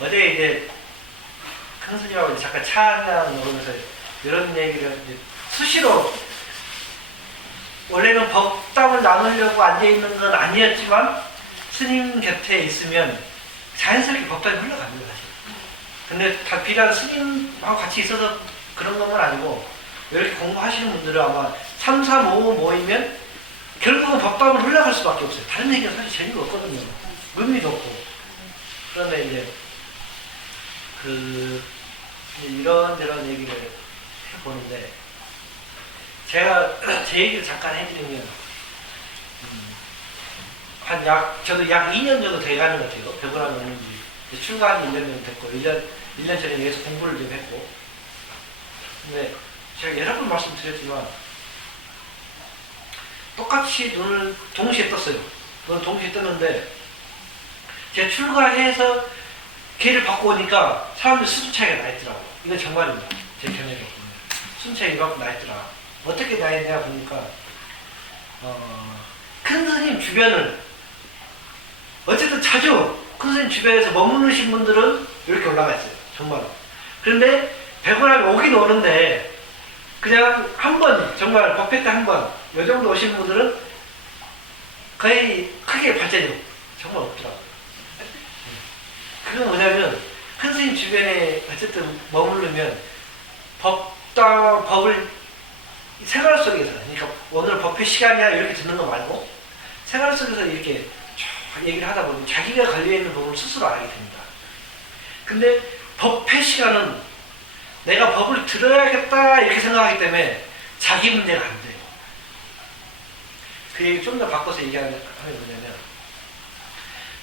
어제 이제 큰 스님하고 잠깐 차 한잔 먹으면서 이런 얘기를 이제 수시로 원래는 법담을 나누려고 앉아있는 건 아니었지만 스님 곁에 있으면 자연스럽게 법담이 흘러갑니다. 사실. 근데 다 비단 스님하고 같이 있어서 그런 건 아니고 이렇게 공부하시는 분들은 아마 3, 4, 5 모이면 결국은 법담을 흘러갈 수밖에 없어요. 다른 얘기가 사실 재미가 없거든요. 의미도 없고. 그런데 이제 이런저런 얘기를 해보는데 제가 제 얘기를 잠깐 해드리면 저도 약 2년 정도 돼가는 것 같아요. 배분하면 오는지 출가한 지 1년 정도 됐고 1년 전에 여기서 공부를 좀 했고 근데 제가 여러 번 말씀드렸지만 똑같이 눈을 동시에 떴어요. 눈을 동시에 떴는데 제가 출가해서 기회를 받고 오니까 사람들 수준 차이가 나 있더라고요. 이건 정말입니다. 제 견해가 보면 수준 차이가 이만큼 나 있더라. 어떻게 나 있냐 보니까 큰 스님 주변을 어쨌든 자주 큰 스님 주변에서 머무르신 분들은 이렇게 올라가 있어요. 정말로. 그런데 배고람이 오긴 오는데 그냥 한 번 정말 법회 때 한 번 요 정도 오신 분들은 거의 크게 발전이 정말 없더라고요. 그건 뭐냐면 큰 스님 주변에 어쨌든 머무르면 법을 생활 속에서 그러니까 오늘 법회 시간이야 이렇게 듣는 거 말고 생활 속에서 이렇게 쭉 얘기를 하다 보면 자기가 걸려있는 법을 스스로 알게 됩니다. 근데 법회 시간은 내가 법을 들어야겠다 이렇게 생각하기 때문에 자기 문제가 안 돼요. 그 얘기 좀 더 바꿔서 얘기하면 뭐냐면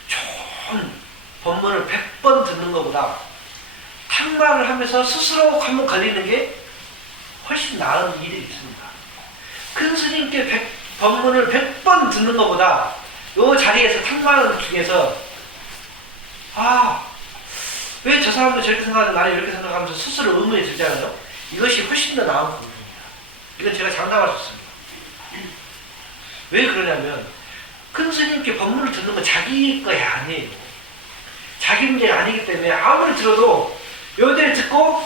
좋은 법문을 100번 듣는 것보다 탕마를 하면서 스스로 한번 걸리는 게 훨씬 나은 일이 있습니다. 큰 스님께 법문을 100번 듣는 것보다 이 자리에서 탕마하는 중에서 왜 저 사람도 저렇게 생각하는데 나는 이렇게 생각하면서 스스로 의문이 들잖아요. 이것이 훨씬 더 나은 부분입니다. 이건 제가 장담할 수 있습니다. 왜 그러냐면 큰 스님께 법문을 듣는 건 자기 거야 아니에요. 자기 문제가 아니기 때문에 아무리 들어도 요대를 듣고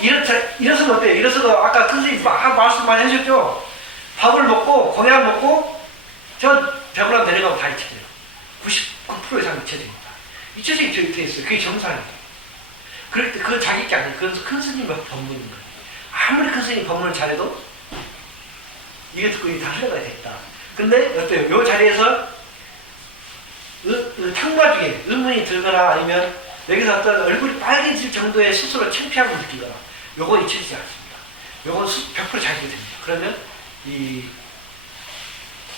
일어서면 어때요? 일어서도 아까 큰 스님 막 말씀 많이 하셨죠? 밥을 먹고 공약 먹고 저 배고람 내려가면 다 잊혀져요. 99% 이상 잊혀집니다. 잊혀지게 되어 있어요. 그게 정상이에요. 그럴 때 그건 자기 게 아니에요. 그건 큰 스님의 법문인 거예요. 아무리 큰 스님이 법문을 잘해도 이게 듣고 이게 다 흘러가야 되겠다. 근데 어때요? 요 자리에서 탕마 중에 의문이 들거나 아니면 여기서 어떤 얼굴이 빨개질 정도의 스스로 창피함을 느끼거나 요건 잊혀지지 않습니다. 요건 100% 자기가 됩니다. 그러면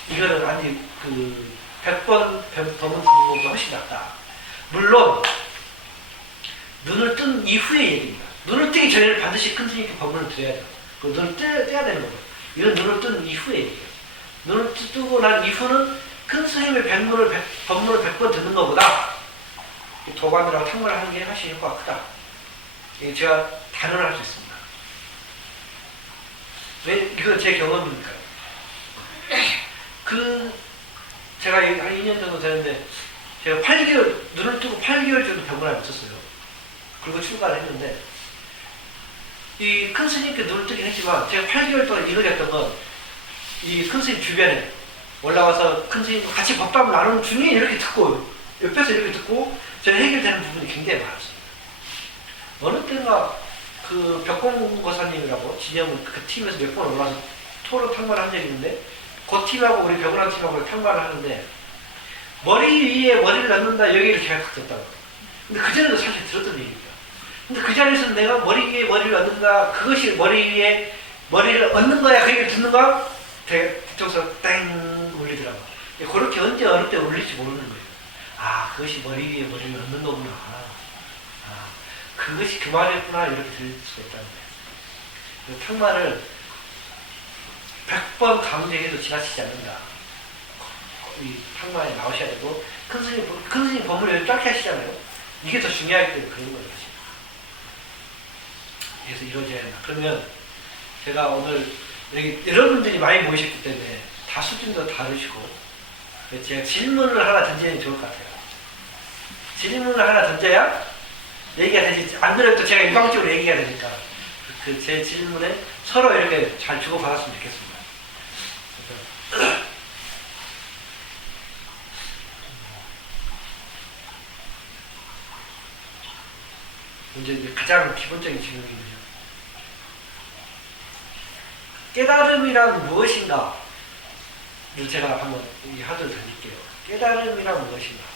이거는 아니 100번 법문 듣는 것보다 훨씬 낫다. 물론 눈을 뜬 이후의 얘기입니다. 눈을 뜨기 전에는 반드시 큰 스님께 법문을 드려야 돼요. 그 눈을 떼야 되는 거예요. 이건 눈을 뜬 이후의 얘기예요. 눈을 뜨고 난 이후는 큰 스님의 법문을 100번 듣는 것보다 도관이라고 탕마를 하는 게 훨씬 효과가 크다. 제가 단언할 수 있습니다. 왜? 이건 제 경험이니까요. 제가 한 2년 정도 되는데 제가 8개월, 눈을 뜨고 8개월 정도 병원에 있었어요. 그리고 출가를 했는데 이 큰 스님께 눈을 뜨긴 했지만 제가 8개월 동안 이거렸던 건 이 큰 스님 주변에 올라와서 큰 스님과 같이 법담을 나누는 중에 이렇게 듣고 옆에서 이렇게 듣고 저는 해결되는 부분이 굉장히 많았습니다. 어느 때가 그 벽공고사님이라고 진영 그 팀에서 몇 번 올라와서 토론 탕마를 한 적이 있는데 그 팀하고 우리 벽을한 팀하고 탕마를 하는데 머리 위에 머리를 넣는다 여기를 제가 딱 듣다고. 근데 그전에도 사실 들었던 얘기입니다. 근데 그 자리에서 내가 머리 위에 머리를 얻는다 그것이 머리 위에 머리를 얻는 거야 그 얘기를 듣는 거야 뒤쪽에서 땡 울리더라고요. 그렇게 언제 어느 때 울릴지 모르는 거예요. 그것이 머리 위에 머리를 얻는 거구나. 그것이 그 말이었구나 이렇게 들릴 수가 있다는 거예요. 탕마를 100번 강조해도 지나치지 않는다. 이 탕마에 나오셔야 되고 큰 스님 법문을 짧게 하시잖아요. 이게 더 중요하기 때문에 그런 거예요. 그래서 이루어져야 한다. 그러면 제가 오늘 여기 여러분들이 많이 모이셨기 때문에 다 수준도 다르시고 제가 질문을 하나 던지는 게 좋을 것 같아요. 질문을 하나 던져야 얘기가 되지. 안 그래도 또 제가 일방적으로 얘기가 되니까 제 질문에 서로 이렇게 잘 주고받았으면 좋겠습니다. 그래서 이제 가장 기본적인 질문이죠. 깨달음이란 무엇인가? 를 제가 한번 이 하도를 던질게요. 깨달음이란 무엇인가?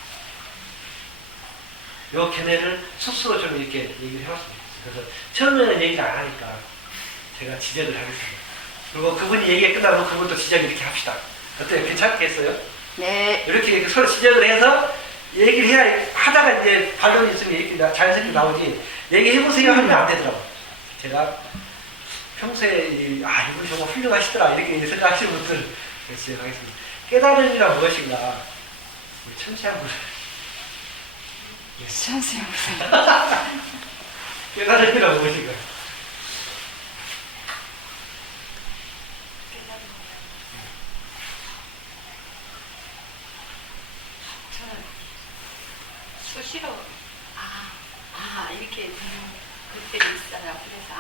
요 걔네를 스스로 좀 이렇게 얘기를 해봤으면 좋겠어요. 그래서 처음에는 얘기를 안 하니까 제가 지적을 하겠습니다. 그리고 그분이 얘기가 끝나면 그분도 지적을 이렇게 합시다. 어때요? 괜찮겠어요? 네. 이렇게 서로 지적을 해서 얘기를 해야 하다가 이제 반론이 있으면 이렇게 자연스럽게 나오지. 얘기해보세요 하면 안 되더라고요. 제가 평소에 이분이 정말 훌륭하시더라 이렇게 생각하시는 분들 지적하겠습니다. 깨달음이란 무엇인가? 우리 천지한 분. 선생님. 깨달음이란 무엇인가? 저는 수시로 이렇게 그때 있어요. 그래서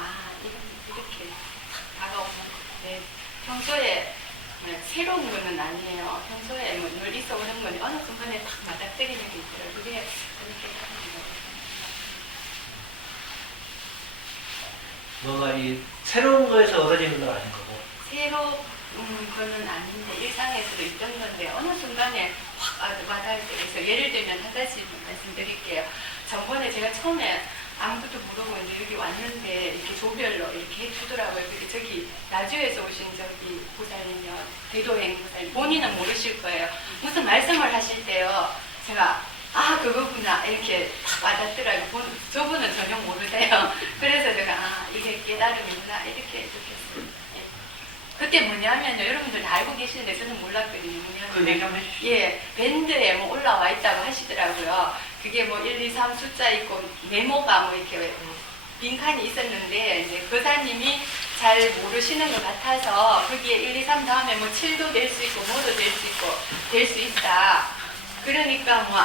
이렇게 다가오는 네, 평소에 새로운 거는 아니에요. 평소에 늘 있어 오는 거는 어느 순간에 탁 맞닥뜨리는 게 있더라고요. 그게 그렇게 하는 거예요. 뭔가 이 새로운 거에서 얻어지는 건 아닌 거고. 새로운 거는 아닌데 일상에서도 있던 건데 어느 순간에 확 와닿을 때가 있어요. 예를 들면 한 가지 말씀드릴게요. 전번에 제가 처음에 아무것도 모르고 이제 여기 왔는데 이렇게 조별로 이렇게 해주더라고요. 그게 저기 나주에서 오신 저기 보살님이요. 대도행 보살님. 본인은 모르실 거예요. 무슨 말씀을 하실 때요. 제가 그거구나 이렇게 탁 와닿더라고요. 저분은 전혀 모르세요. 그래서 제가 이게 깨달음이구나 이렇게 느꼈어요. 예. 그때 뭐냐면 여러분들 다 알고 계시는데 저는 몰랐거든요. 그 얘기 한번 해주시죠. 예, 밴드에 뭐 올라와 있다고 하시더라고요. 그게 뭐 1, 2, 3 숫자 있고 메모가 뭐 이렇게 빈칸이 있었는데 이제 거사님이 잘 모르시는 것 같아서 거기에 1, 2, 3 다음에 뭐 7도 될 수 있고 뭐도 될 수 있고 될 수 있다. 그러니까 뭐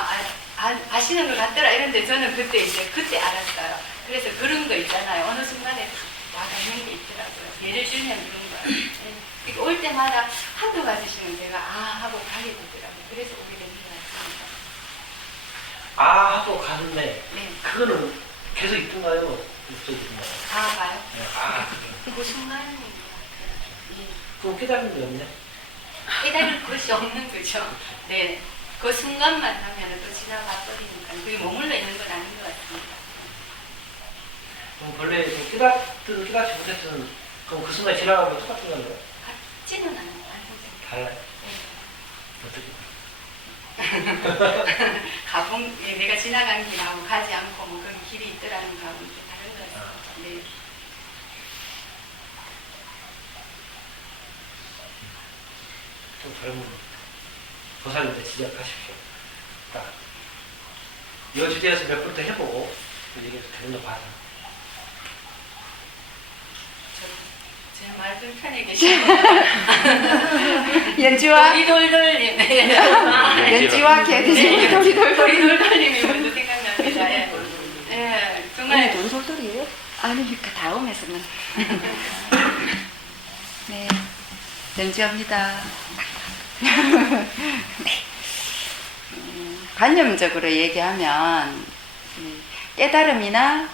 아시는 것 같더라 이런데 저는 그때 알았어요. 그래서 그런 거 있잖아요. 어느 순간에 와닿는 게 있더라고요. 예를 들면 그런 거예요. 예. 올 때마다 한두 가지씩은 제가 하고 가게 되더라고요. 그래서 오게 된 것 같습니다. 하고 가는데 네. 그거는 계속 있던가요? 없어지던가요? 봐요. 네, 그 순간인 것 같아요. 예. 그럼 깨달은 게 없네? 깨달을 것이 없는 거죠. 네. 그 순간만 하면 또 지나가 버리니까 그게 머물러 있는 건 아닌 것 같습니다. 그럼 본래 깨닫든 깨닫지 못했든 그럼 그 순간 지나가면 똑같은 건가요? 같지는 않아요. 달라요? 네. 어떻게? 가본 내가 지나간 길하고 가지 않고 뭐 거기 길이 있더라는 거하고 좀 다른 것 같습니다. 네. 좀 젊은 보살님들 지적하십시오. 이 주제에서 몇 번 더 해보고 그 얘기에서 되는 거 봐요. 제 말 불편해 계시네요. 연지와 도리돌돌님. 연지와 개드님 도리돌돌님이 먼저 생각납니다. 예. 예, 정말 돌돌돌이에요? 아니니까 다음에서는. 네, 연지합니다. 네. 관념적으로 얘기하면 깨달음이라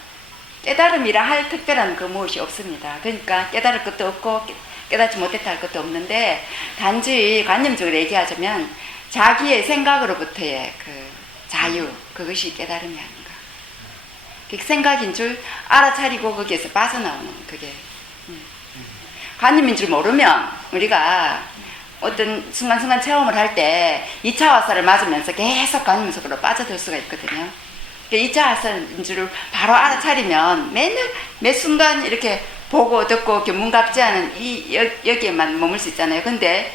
할 특별한 그 무엇이 없습니다. 그러니까 깨달을 것도 없고 깨닫지 못했다 할 것도 없는데 단지 관념적으로 얘기하자면 자기의 생각으로부터의 그 자유, 그것이 깨달음이 아닌가. 그 생각인 줄 알아차리고 거기에서 빠져나오는 그게 관념인 줄 모르면 우리가 어떤 순간순간 체험을 할 때 2차 화살을 맞으면서 계속 관념 속으로 빠져들 수가 있거든요. 2차 화살인 줄을 바로 알아차리면 맨날 매 순간 이렇게 보고 듣고 견문갑지 않은 여기에만 머물 수 있잖아요. 근데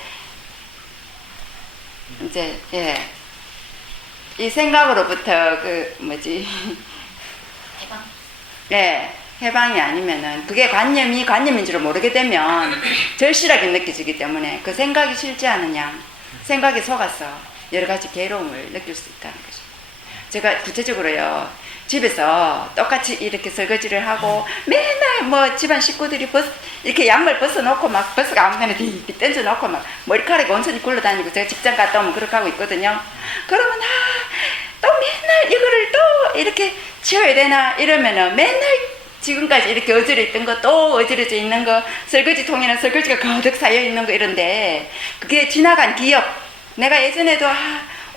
이제 이 생각으로부터 해방이 아니면은 그게 관념인 줄 모르게 되면 절실하게 느껴지기 때문에 그 생각이 싫지 않으냐, 생각에 속아서 여러 가지 괴로움을 느낄 수 있다는 거죠. 제가 구체적으로요. 집에서 똑같이 이렇게 설거지를 하고 맨날 뭐 집안 식구들이 이렇게 양말 벗어놓고 막 버스가 아무 데나 디 던져놓고 막 머리카락이 온천히 굴러다니고 제가 직장 갔다 오면 그렇게 하고 있거든요. 그러면 또 맨날 이거를 또 이렇게 치워야 되나 이러면은 맨날 지금까지 이렇게 어지러 있던 거 또 어지러져 있는 거 설거지통에는 설거지가 가득 쌓여 있는 거 이런데 그게 지나간 기억 내가 예전에도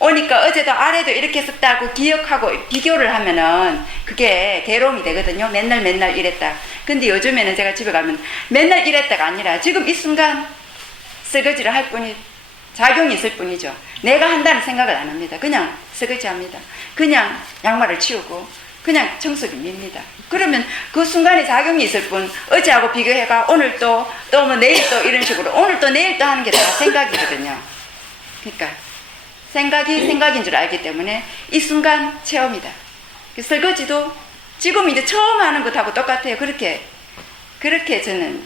오니까 어제도 아래도 이렇게 썼다고 기억하고 비교를 하면은 그게 괴로움이 되거든요. 맨날 이랬다. 근데 요즘에는 제가 집에 가면 맨날 이랬다가 아니라 지금 이 순간 설거지를 할 뿐이 작용이 있을 뿐이죠. 내가 한다는 생각을 안 합니다. 그냥 설거지 합니다. 그냥 양말을 치우고 그냥 청소기 밉니다. 그러면 그 순간에 작용이 있을 뿐 어제하고 비교해가 오늘 또 뭐 내일 또 이런 식으로 오늘 또 내일 또 하는 게 다 생각이거든요. 그러니까 생각이 생각인 줄 알기 때문에 이 순간 체험이다. 설거지도 지금 이제 처음 하는 것하고 똑같아요. 그렇게 저는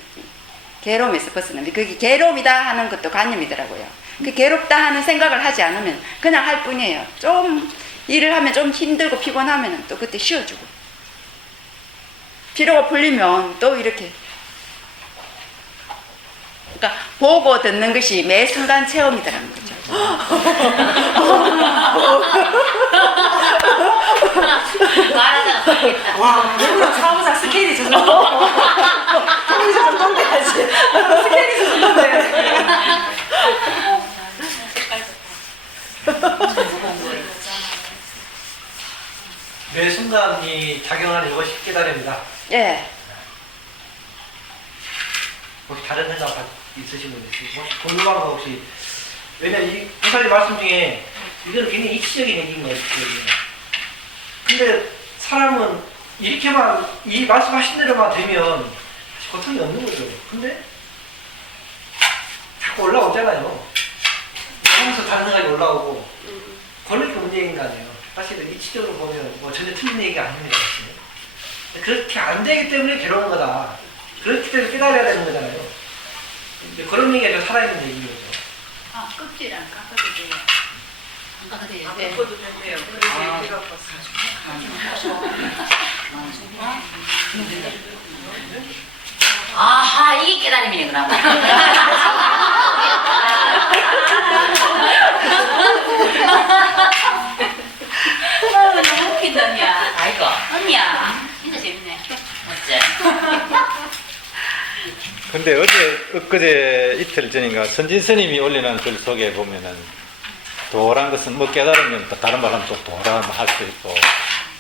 괴로움에서 벗어납니다. 그게 괴로움이다 하는 것도 관념이더라고요. 그 괴롭다 하는 생각을 하지 않으면 그냥 할 뿐이에요. 좀 일을 하면 좀 힘들고 피곤하면 또 그때 쉬어주고 피로가 풀리면 또 이렇게 그러니까 보고 듣는 것이 매 순간 체험이더라는 거죠. 말하다가 바뀌었다. 와, 이거는 사무사 스케일이 저 정도. 스케일이 저 정도 돼야지. 스케일이 저 정도 돼야지. 매 순간이 작용하는 이것이 깨달음이다. 예. 혹시 다른 생각 있으신 분 있으세요? 혹시 궁금한 거 혹시 왜냐면 이 부사님 말씀 중에 이거는 굉장히 이치적인 얘기인 거예요. 근데 사람은 이렇게만 이 말씀하신 대로만 되면 고통이 없는 거죠. 근데 자꾸 올라오잖아요. 하면서 다른 생각이 올라오고 그런 게 문제인 거 아니에요. 사실은 이치적으로 보면 뭐 전혀 틀린 얘기가 아닙니다. 사실. 그렇게 안 되기 때문에 괴로운 거다. 그렇기 때문에 깨달아야 되는 거잖아요. 그런 얘기가 좀 살아있는 얘기인 거죠. 아, 껍질 안 깎아도 돼요. 안 깎아도 돼요. 네. 바꿔도 된대요. 그래서 얘기가 아하, 이게 깨달음이구나. 너무 웃긴다, 언니야. 아이고, 언니야. 진짜 재밌네. 어째. 근데 엊그제 이틀 전인가 선진 스님이 올리는 글 속에 보면은 도란 것은 뭐 깨달으면 또 다른 말 하면 또 도란 할 수 있고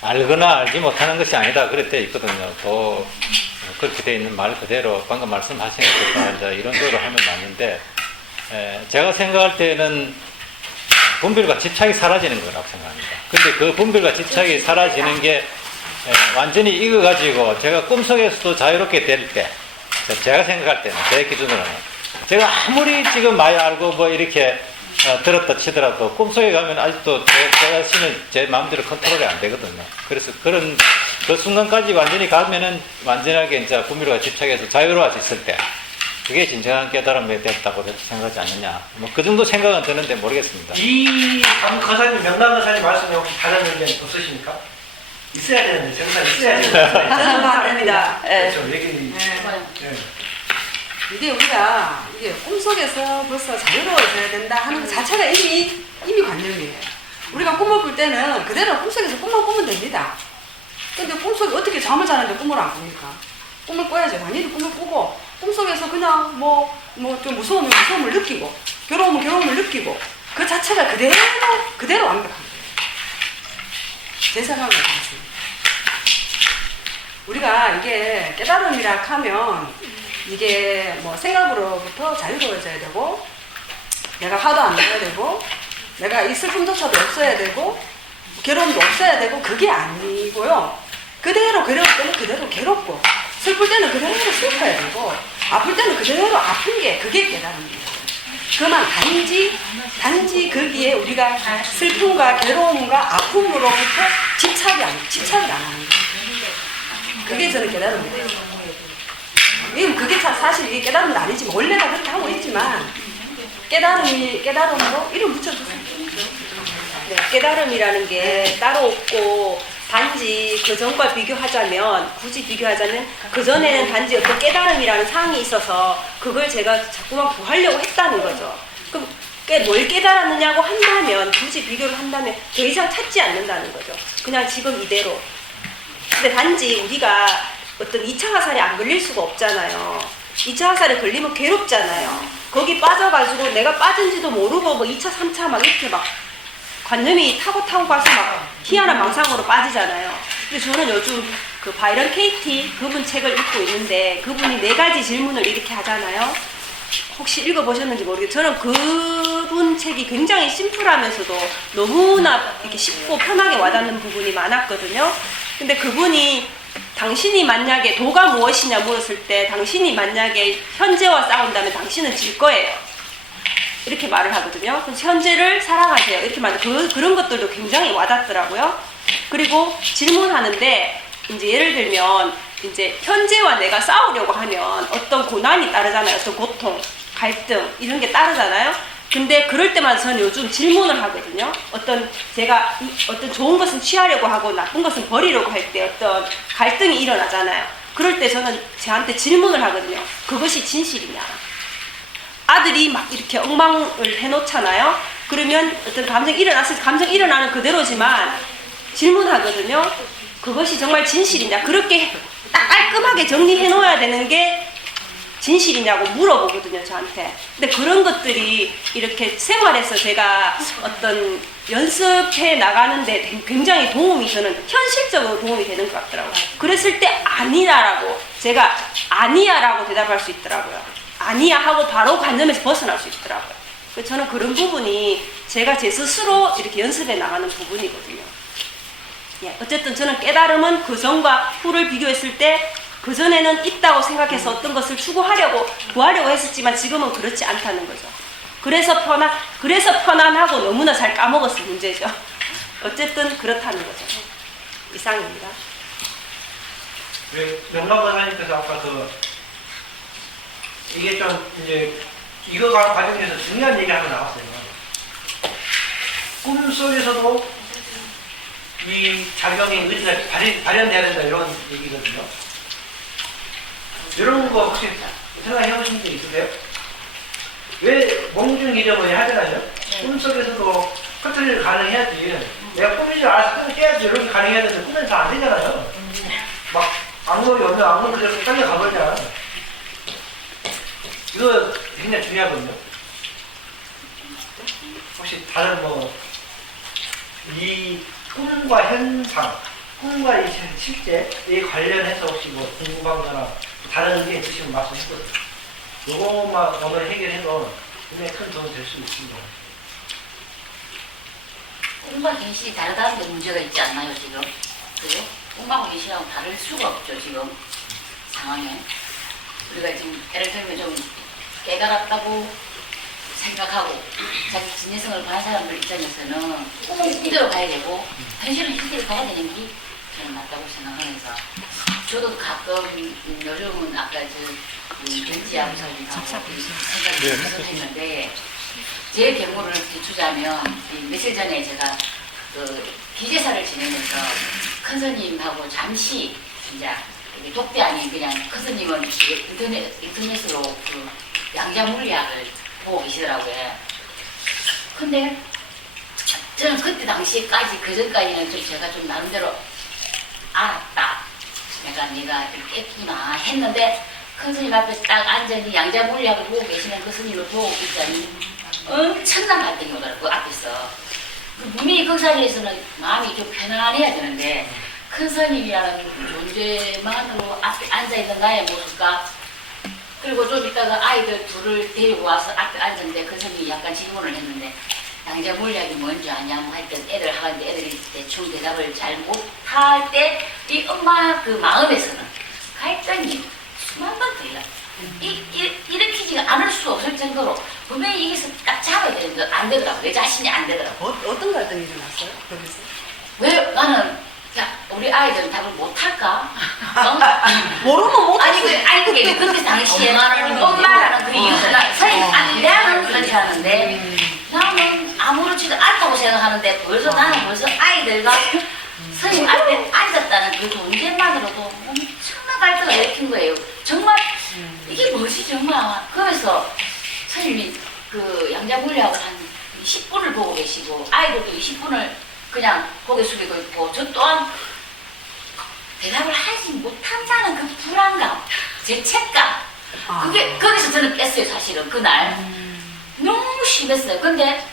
알거나 알지 못하는 것이 아니다 그랬대 있거든요. 또 그렇게 돼 있는 말 그대로 방금 말씀하신 것처럼 이제 이론적으로 하면 맞는데 제가 생각할 때는 분별과 집착이 사라지는 거라고 생각합니다. 근데 그 분별과 집착이 사라지는 게 완전히 이거 가지고 제가 꿈속에서도 자유롭게 될 때 제가 생각할 때는 제 기준으로는 제가 아무리 지금 많이 알고 뭐 이렇게 들었다 치더라도 꿈속에 가면 아직도 제 자신은 제 마음대로 컨트롤이 안 되거든요. 그래서 그 순간까지 완전히 가면은 완전하게 이제 분별과 집착에서 자유로워졌을 때 그게 진정한 깨달음이 됐다고 생각하지 않느냐. 뭐 그 정도 생각은 드는데 모르겠습니다. 이 거사님, 명랑거사님 말씀에 혹시 다른 의견 없으십니까? 있어야 되는데, 정상 있어야 되는데. 저는 맞습니다. 그렇죠. 얘기. 이게 우리가 이게 꿈속에서 벌써 자유로워져야 된다 하는 것 자체가 이미 관념이에요. 우리가 꿈을 꿀 때는 그대로 꿈속에서 꿈만 꾸면 됩니다. 근데 꿈속에 어떻게 잠을 자는데 꿈을 안 꿉니까? 꿈을 꿔야죠. 당연히 꿈을 꾸고 꿈속에서 그냥 뭐 좀 무서우면 무서움을 느끼고 괴로우면 괴로움을 느끼고 그 자체가 그대로 완벽합니다. 제 생각은 그렇습니다. 우리가 이게 깨달음이라 하면 이게 뭐 생각으로부터 자유로워져야 되고 내가 화도 안 내야 되고 내가 이 슬픔조차도 없어야 되고 괴로움도 없어야 되고 그게 아니고요. 그대로 괴로울 때는 그대로 괴롭고 슬플 때는 그대로 슬퍼야 되고 아플 때는 그대로 아픈 게 그게 깨달음입니다. 그만 단지 거기에 우리가 슬픔과 괴로움과 아픔으로부터 집착을 안 하는 거예요. 그게 저는 깨달음입니다. 그게 사실 이게 깨달음은 아니지만 원래가 그렇게 하고 있지만 깨달음으로 이름 붙여주세요. 네, 깨달음이라는 게 따로 없고 단지 그전과 비교하자면 굳이 비교하자면 그전에는 단지 어떤 깨달음이라는 사항이 있어서 그걸 제가 자꾸만 구하려고 했다는 거죠. 그럼 뭘 깨달았느냐고 한다면 굳이 비교를 한다면 더 이상 찾지 않는다는 거죠. 그냥 지금 이대로. 근데 단지 우리가 어떤 2차 화살에 안 걸릴 수가 없잖아요. 2차 화살에 걸리면 괴롭잖아요. 거기 빠져가지고 내가 빠진지도 모르고 뭐 2차, 3차 막 이렇게 막 관념이 타고 가서 막 희한한 망상으로 빠지잖아요. 근데 저는 요즘 그 바이런 케이티 그분 책을 읽고 있는데 그분이 4가지 질문을 이렇게 하잖아요. 혹시 읽어보셨는지 모르겠어요. 저는 그분 책이 굉장히 심플하면서도 너무나 이렇게 쉽고 편하게 와닿는 부분이 많았거든요. 근데 그분이 당신이 만약에 도가 무엇이냐 물었을 때 당신이 만약에 현재와 싸운다면 당신은 질 거예요. 이렇게 말을 하거든요. 그래서 현재를 사랑하세요. 이렇게 말하는 그런 것들도 굉장히 와닿더라고요. 그리고 질문하는데 이제 예를 들면 이제 현재와 내가 싸우려고 하면 어떤 고난이 따르잖아요. 어떤 고통, 갈등 이런 게 따르잖아요. 근데 그럴 때만 저는 요즘 질문을 하거든요. 제가 어떤 좋은 것은 취하려고 하고 나쁜 것은 버리려고 할 때 어떤 갈등이 일어나잖아요. 그럴 때 저는 저한테 질문을 하거든요. 그것이 진실이냐? 아들이 막 이렇게 엉망을 해놓잖아요. 그러면 어떤 감정이 일어났을 때 감정이 일어나는 그대로지만 질문하거든요. 그것이 정말 진실이냐? 그렇게 딱 깔끔하게 정리해 놓아야 되는 게 진실이냐고 물어보거든요, 저한테. 근데 그런 것들이 이렇게 생활에서 제가 어떤 연습해 나가는데 굉장히 도움이 저는 현실적으로 도움이 되는 것 같더라고요. 그랬을 때 아니야라고 제가 아니야라고 대답할 수 있더라고요. 아니야 하고 바로 관념에서 벗어날 수 있더라고요. 그래서 저는 그런 부분이 제가 제 스스로 이렇게 연습해 나가는 부분이거든요. 예, 어쨌든 저는 깨달음은 그 전과 후를 비교했을 때 그전에는 있다고 생각해서 어떤 것을 구하려고 했었지만 지금은 그렇지 않다는 거죠. 그래서 편안하고 너무나 잘 까먹었을 문제죠. 어쨌든 그렇다는 거죠. 이상입니다. 명랑 권사님께서 아까 이게 좀 이제 이거 과정에서 중요한 얘기 하나 나왔어요. 꿈속에서도 이 작용이 의지가 발현돼야 된다 이런 얘기거든요. 이런 거 혹시 생각해 보신 적 있으세요? 왜 몽중이려고 하잖아요. 꿈속에서도 컨트롤 가능해야지. 내가 꿈인 줄 알아서 꿈을 깨야지 이렇게 가능해야 되는데 꿈은 잘 안 되잖아요. 막 악몽이 오면 악몽 그대로 빨리 가버리잖아. 이거 굉장히 중요하거든요. 혹시 다른 이 꿈과 현상, 꿈과 이 실제에 관련해서 혹시 궁금한 거나 다른 의견 있으시면 말씀해보세요. 요것만 오늘 해결해도 굉장히 큰 도움이 될 수 있습니다. 꿈과 현실이 다르다는 데 문제가 있지 않나요, 지금? 그죠? 꿈하고 현실하고 다를 수가 없죠, 지금 상황에. 우리가 지금 예를 들면 좀 깨달았다고 생각하고 자기 진정성을 봐는 사람들 입장에서는 꿈은 이대로 가야 되고 현실은 현실을 가야 되는 게 저는 맞다고 생각하면서 저도 가끔 요즘은 아까 경치 암살이라고 생각을 했는데 제 경우를 비추자면 며칠 전에 제가 기제사를 지내면서 큰 스님하고 잠시 이제 독대 아닌 그냥 큰 스님은 인터넷으로 양자물리학을 보고 계시더라고요. 근데 저는 그때 당시까지 그전까지는 좀 제가 좀 나름대로 알았다. 내가 이렇게 했구나 했는데 큰 스님 앞에 딱 앉아니 양자물리학을 보고 계시는 그 스님을 보고 있자니 엄청난 갈등이 오더라고요. 그 앞에서. 분명히 그 자리에서는 마음이 좀 편안해야 되는데 큰 스님이라는 존재만으로 앞에 앉아있는 나의 모습과 그리고 좀 이따가 아이들 둘을 데리고 와서 앞에 앉았는데 큰 스님이 약간 질문을 했는데 양자물리학이 뭔지 아냐 뭐 하여튼 애들 하는데 애들이 대충 대답을 잘 못할 때 이 엄마 그 마음에서는 갈등이 수만 번 들려. 일으키지가 않을 수 없을 정도로 분명히 이게서 딱 잡아야 되는데 안 되더라고. 내 자신이 안 되더라고. 어떤 갈등이 일어났어요? 거기서? 왜 나는 야 우리 아이들은 답을 못할까? 모르면 못 아니 그게 그때 당시에 엄마라는 그 이유는 나는 그렇게 하는데 나는 아무렇지도 않다고 생각하는데 벌써 나는 벌써 아이들과 선생님 앞에 앉았다는 그 존재만으로도 엄청난 갈등을 일으킨 거예요. 정말 이게 뭐지 정말. 그래서 선생님이 그 양자물리하고 한 10분을 보고 계시고 아이들도 20분을 그냥 고개 숙이고 있고 저 또한 대답을 하지 못한다는 그 불안감, 죄책감 그게 거기서 저는 깼어요 사실은 그날 너무 심했어요. 근데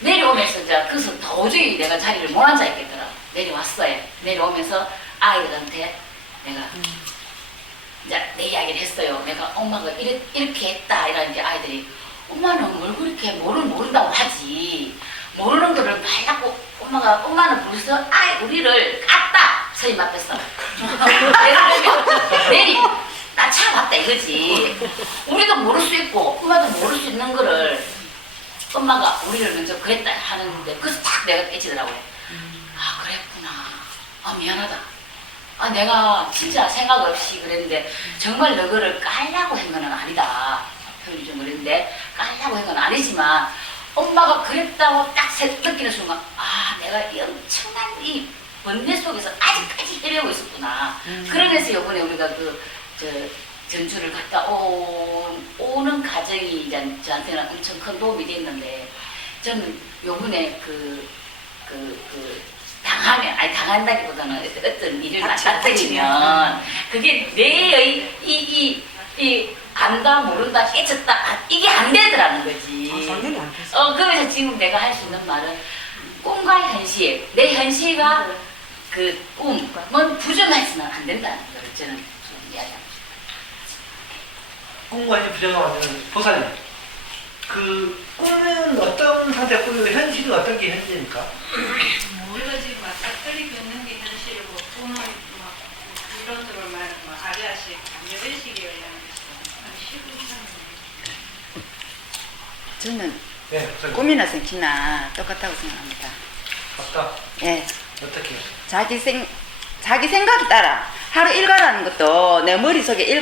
내려오면서 이제 그래서 도저히 내가 자리를 못 앉아 있겠더라. 내려왔어요. 내려오면서 아이들한테 내가 이제 내 이야기를 했어요. 내가 엄마가 이렇게 했다 이러는데 아이들이 엄마는 뭘 그렇게 모른다고 하지. 모르는 거를 말 자꾸 엄마는 벌써 우리를 깠다 선생님 앞에서 내리 나 참았다 이거지. 우리도 모를 수 있고 엄마도 모를 수 있는 거를 엄마가 우리를 먼저 그랬다 하는데 그래서 딱 내가 깨지더라고요. 아 그랬구나. 아 미안하다. 아 내가 진짜 생각 없이 그랬는데 정말 너거를 깔라고 한 건 아니다. 표현이 좀 그랬는데 깔라고 한 건 아니지만 엄마가 그랬다고 딱 느끼는 순간 아 내가 이 엄청난 이 번뇌 속에서 아직까지 헤매고 있었구나. 그러면서 이번에 우리가 전주를 갔다 오는 과정이 이제 저한테는 엄청 큰 도움이 됐는데 저는 요번에 당한다기보다는 어떤 일을 만났으면 그게 내의 이 안다 모른다 깨쳤다 이게 안 되더라는 거지. 당연히 안 됐어. 그래서 지금 내가 할 수 있는 말은 꿈과 현실, 내 현실과 그 꿈은 부정해서는 안 된다는 걸 저는 좀 이야기합니다. 꿈과 이제 부정하면 보살님 그 꿈은 어떤 상태 꿈이고 현실은 어떤 게 현실입니까? 모르지 맞닥뜨리고 있는 게 현실이고 꿈은 막 이런저런 말하면 아리아식 이런 식이어야 쉬고 저는 네, 보살님. 꿈이나 생치나 똑같다고 생각합니다. 맞다. 예. 어떻게? 자기 생각이 따라 하루 일과라는 것도 내 머릿속에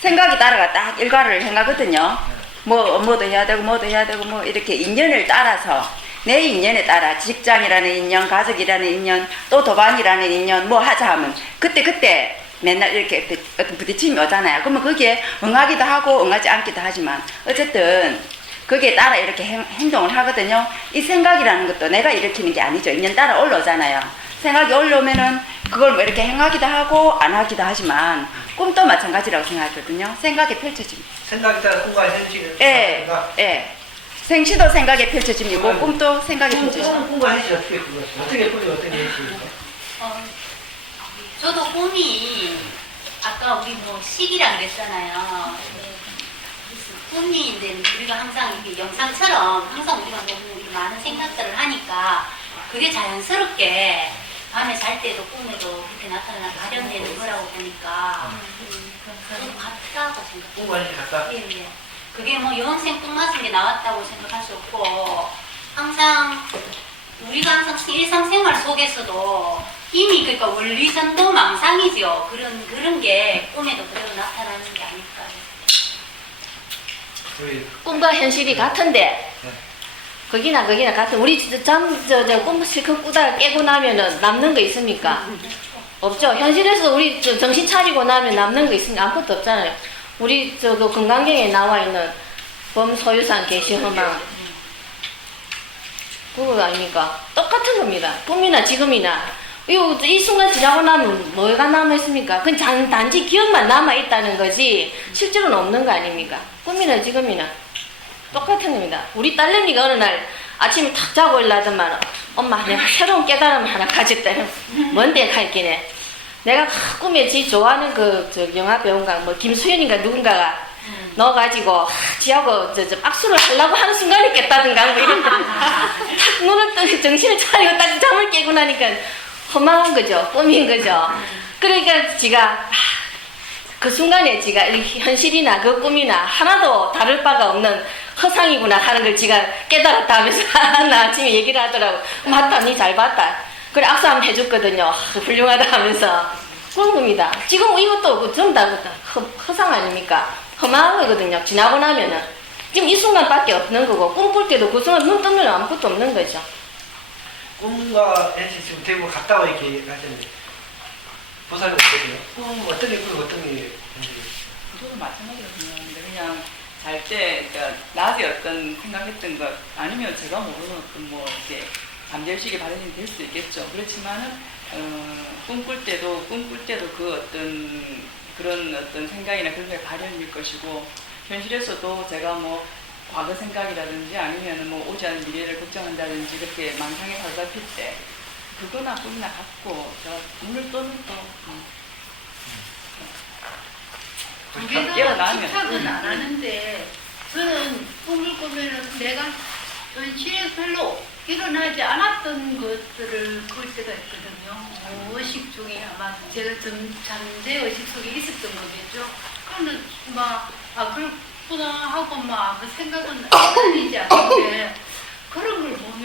생각이 따라가 딱 일과를 행하거든요. 뭐 업무도 해야 되고 뭐 이렇게 인연을 따라서 내 인연에 따라 직장이라는 인연, 가족이라는 인연, 또 도반이라는 인연 뭐 하자 하면 그때 맨날 이렇게 어떤 부딪힘이 오잖아요. 그러면 거기에 응하기도 하고 응하지 않기도 하지만 어쨌든 거기에 따라 이렇게 행동을 하거든요. 이 생각이라는 것도 내가 일으키는 게 아니죠. 인연 따라 올라오잖아요. 생각이 올라오면은 그걸 뭐 이렇게 행하기도 하고 안 하기도 하지만 꿈도 마찬가지라고 생각하거든요. 생각이 펼쳐집니다. 생각에 따라 꿈과 현실은 예. 생시도 생각에 펼쳐집니다. 꿈도 생각에 펼쳐집니다. 꿈과 현실 어떻게 구분하세요? 어떻게 꿈이 어떻게 현실입니까? 저도 꿈이 아까 우리 뭐 시기라 그랬잖아요. 꿈이 이제 우리가 항상 이렇게 영상처럼 항상 우리가 너무 많은 생각들을 하니까 그게 자연스럽게 밤에 잘 때도 꿈에도 그렇게 나타나서 발현되는 거라고 보니까 좀 같다고 생각해요. 꿈과 현실 같다? 예. 그게 뭐 영생 꿈 같은 게 나왔다고 생각할 수 없고 항상 우리가 항상 일상생활 속에서도 이미 그러니까 원리전도 망상이죠. 그런 게 꿈에도 그대로 나타나는 게 아닐까. 꿈과 현실이 같은데 거기나 같은 우리 꿈 실컷 꾸다가 깨고 나면은 남는 거 있습니까? 없죠. 현실에서 우리 정신 차리고 나면 남는 거 있습니까? 아무것도 없잖아요. 우리 건강경에 나와 있는 범소유산 개시허망 그거 아닙니까? 똑같은 겁니다. 꿈이나 지금이나 이 순간 지나고 나면 뭐가 남아있습니까? 그건 단지 기억만 남아있다는 거지 실제로는 없는 거 아닙니까? 꿈이나 지금이나 똑같은 겁니다. 우리 딸내미가 어느 날 아침에 탁 자고 일어나더만 엄마 내가 새로운 깨달음 하나 가졌다. 뭔데 할게네. 내가 꿈에 지 좋아하는 영화 배우인가 뭐 김수현인가 누군가가 넣어가지고 지하고 악수를 하려고 하는 순간에 깼다든가 뭐 이런 거. 탁 눈을 뜨고 정신을 차리고 딱 잠을 깨고 나니까 허망한 거죠. 꿈인 거죠. 그러니까 지가 그 순간에 지가 현실이나 그 꿈이나 하나도 다를 바가 없는 허상이구나 하는 걸 지가 깨달았다 하면서 나 아침에 얘기를 하더라고. 맞다, 니 잘 봤다. 그래 악수 한번 해줬거든요. 훌륭하다 하면서 그런 겁니다. 지금 이것도 전부 다 허상 아닙니까? 허망한 거거든요. 지나고 나면은 지금 이 순간밖에 없는 거고 꿈꿀 때도 그 순간 눈 뜨면 아무것도 없는 거죠. 꿈과 현실 지금 대부분 같다고 이렇게 하시는데 보살님 어떠세요? 꿈 어떤 게 꿈 어떤 게 현실이에요? 저도 마찬가지거든요. 근데 그냥 잘 때, 그러니까 낮에 어떤 생각했던 것, 아니면 제가 모르는 어떤 뭐, 이렇게 잠재의식의 발현이 될 수 있겠죠. 그렇지만은, 꿈꿀 때도 그 어떤, 그런 어떤 생각이나 그런 게 발현일 것이고, 현실에서도 제가 뭐, 과거 생각이라든지 아니면 뭐, 오지 않은 미래를 걱정한다든지, 그렇게 망상에 발잡힐 때, 그거나 꿈이나 같고, 제가 눈을 떠는 또, 우리가 깨어나면. 집착은 안 하는데 저는 꿈을 꾸면은 내가 현실에 별로 일어나지 않았던 것들을 꿀 때가 있거든요. 의식 중에 아마 제가 잠재의식 속에 있었던 거겠죠. 그러면 그렇구나 하고 막 그 생각은 아니지 않는데 그런 걸 보면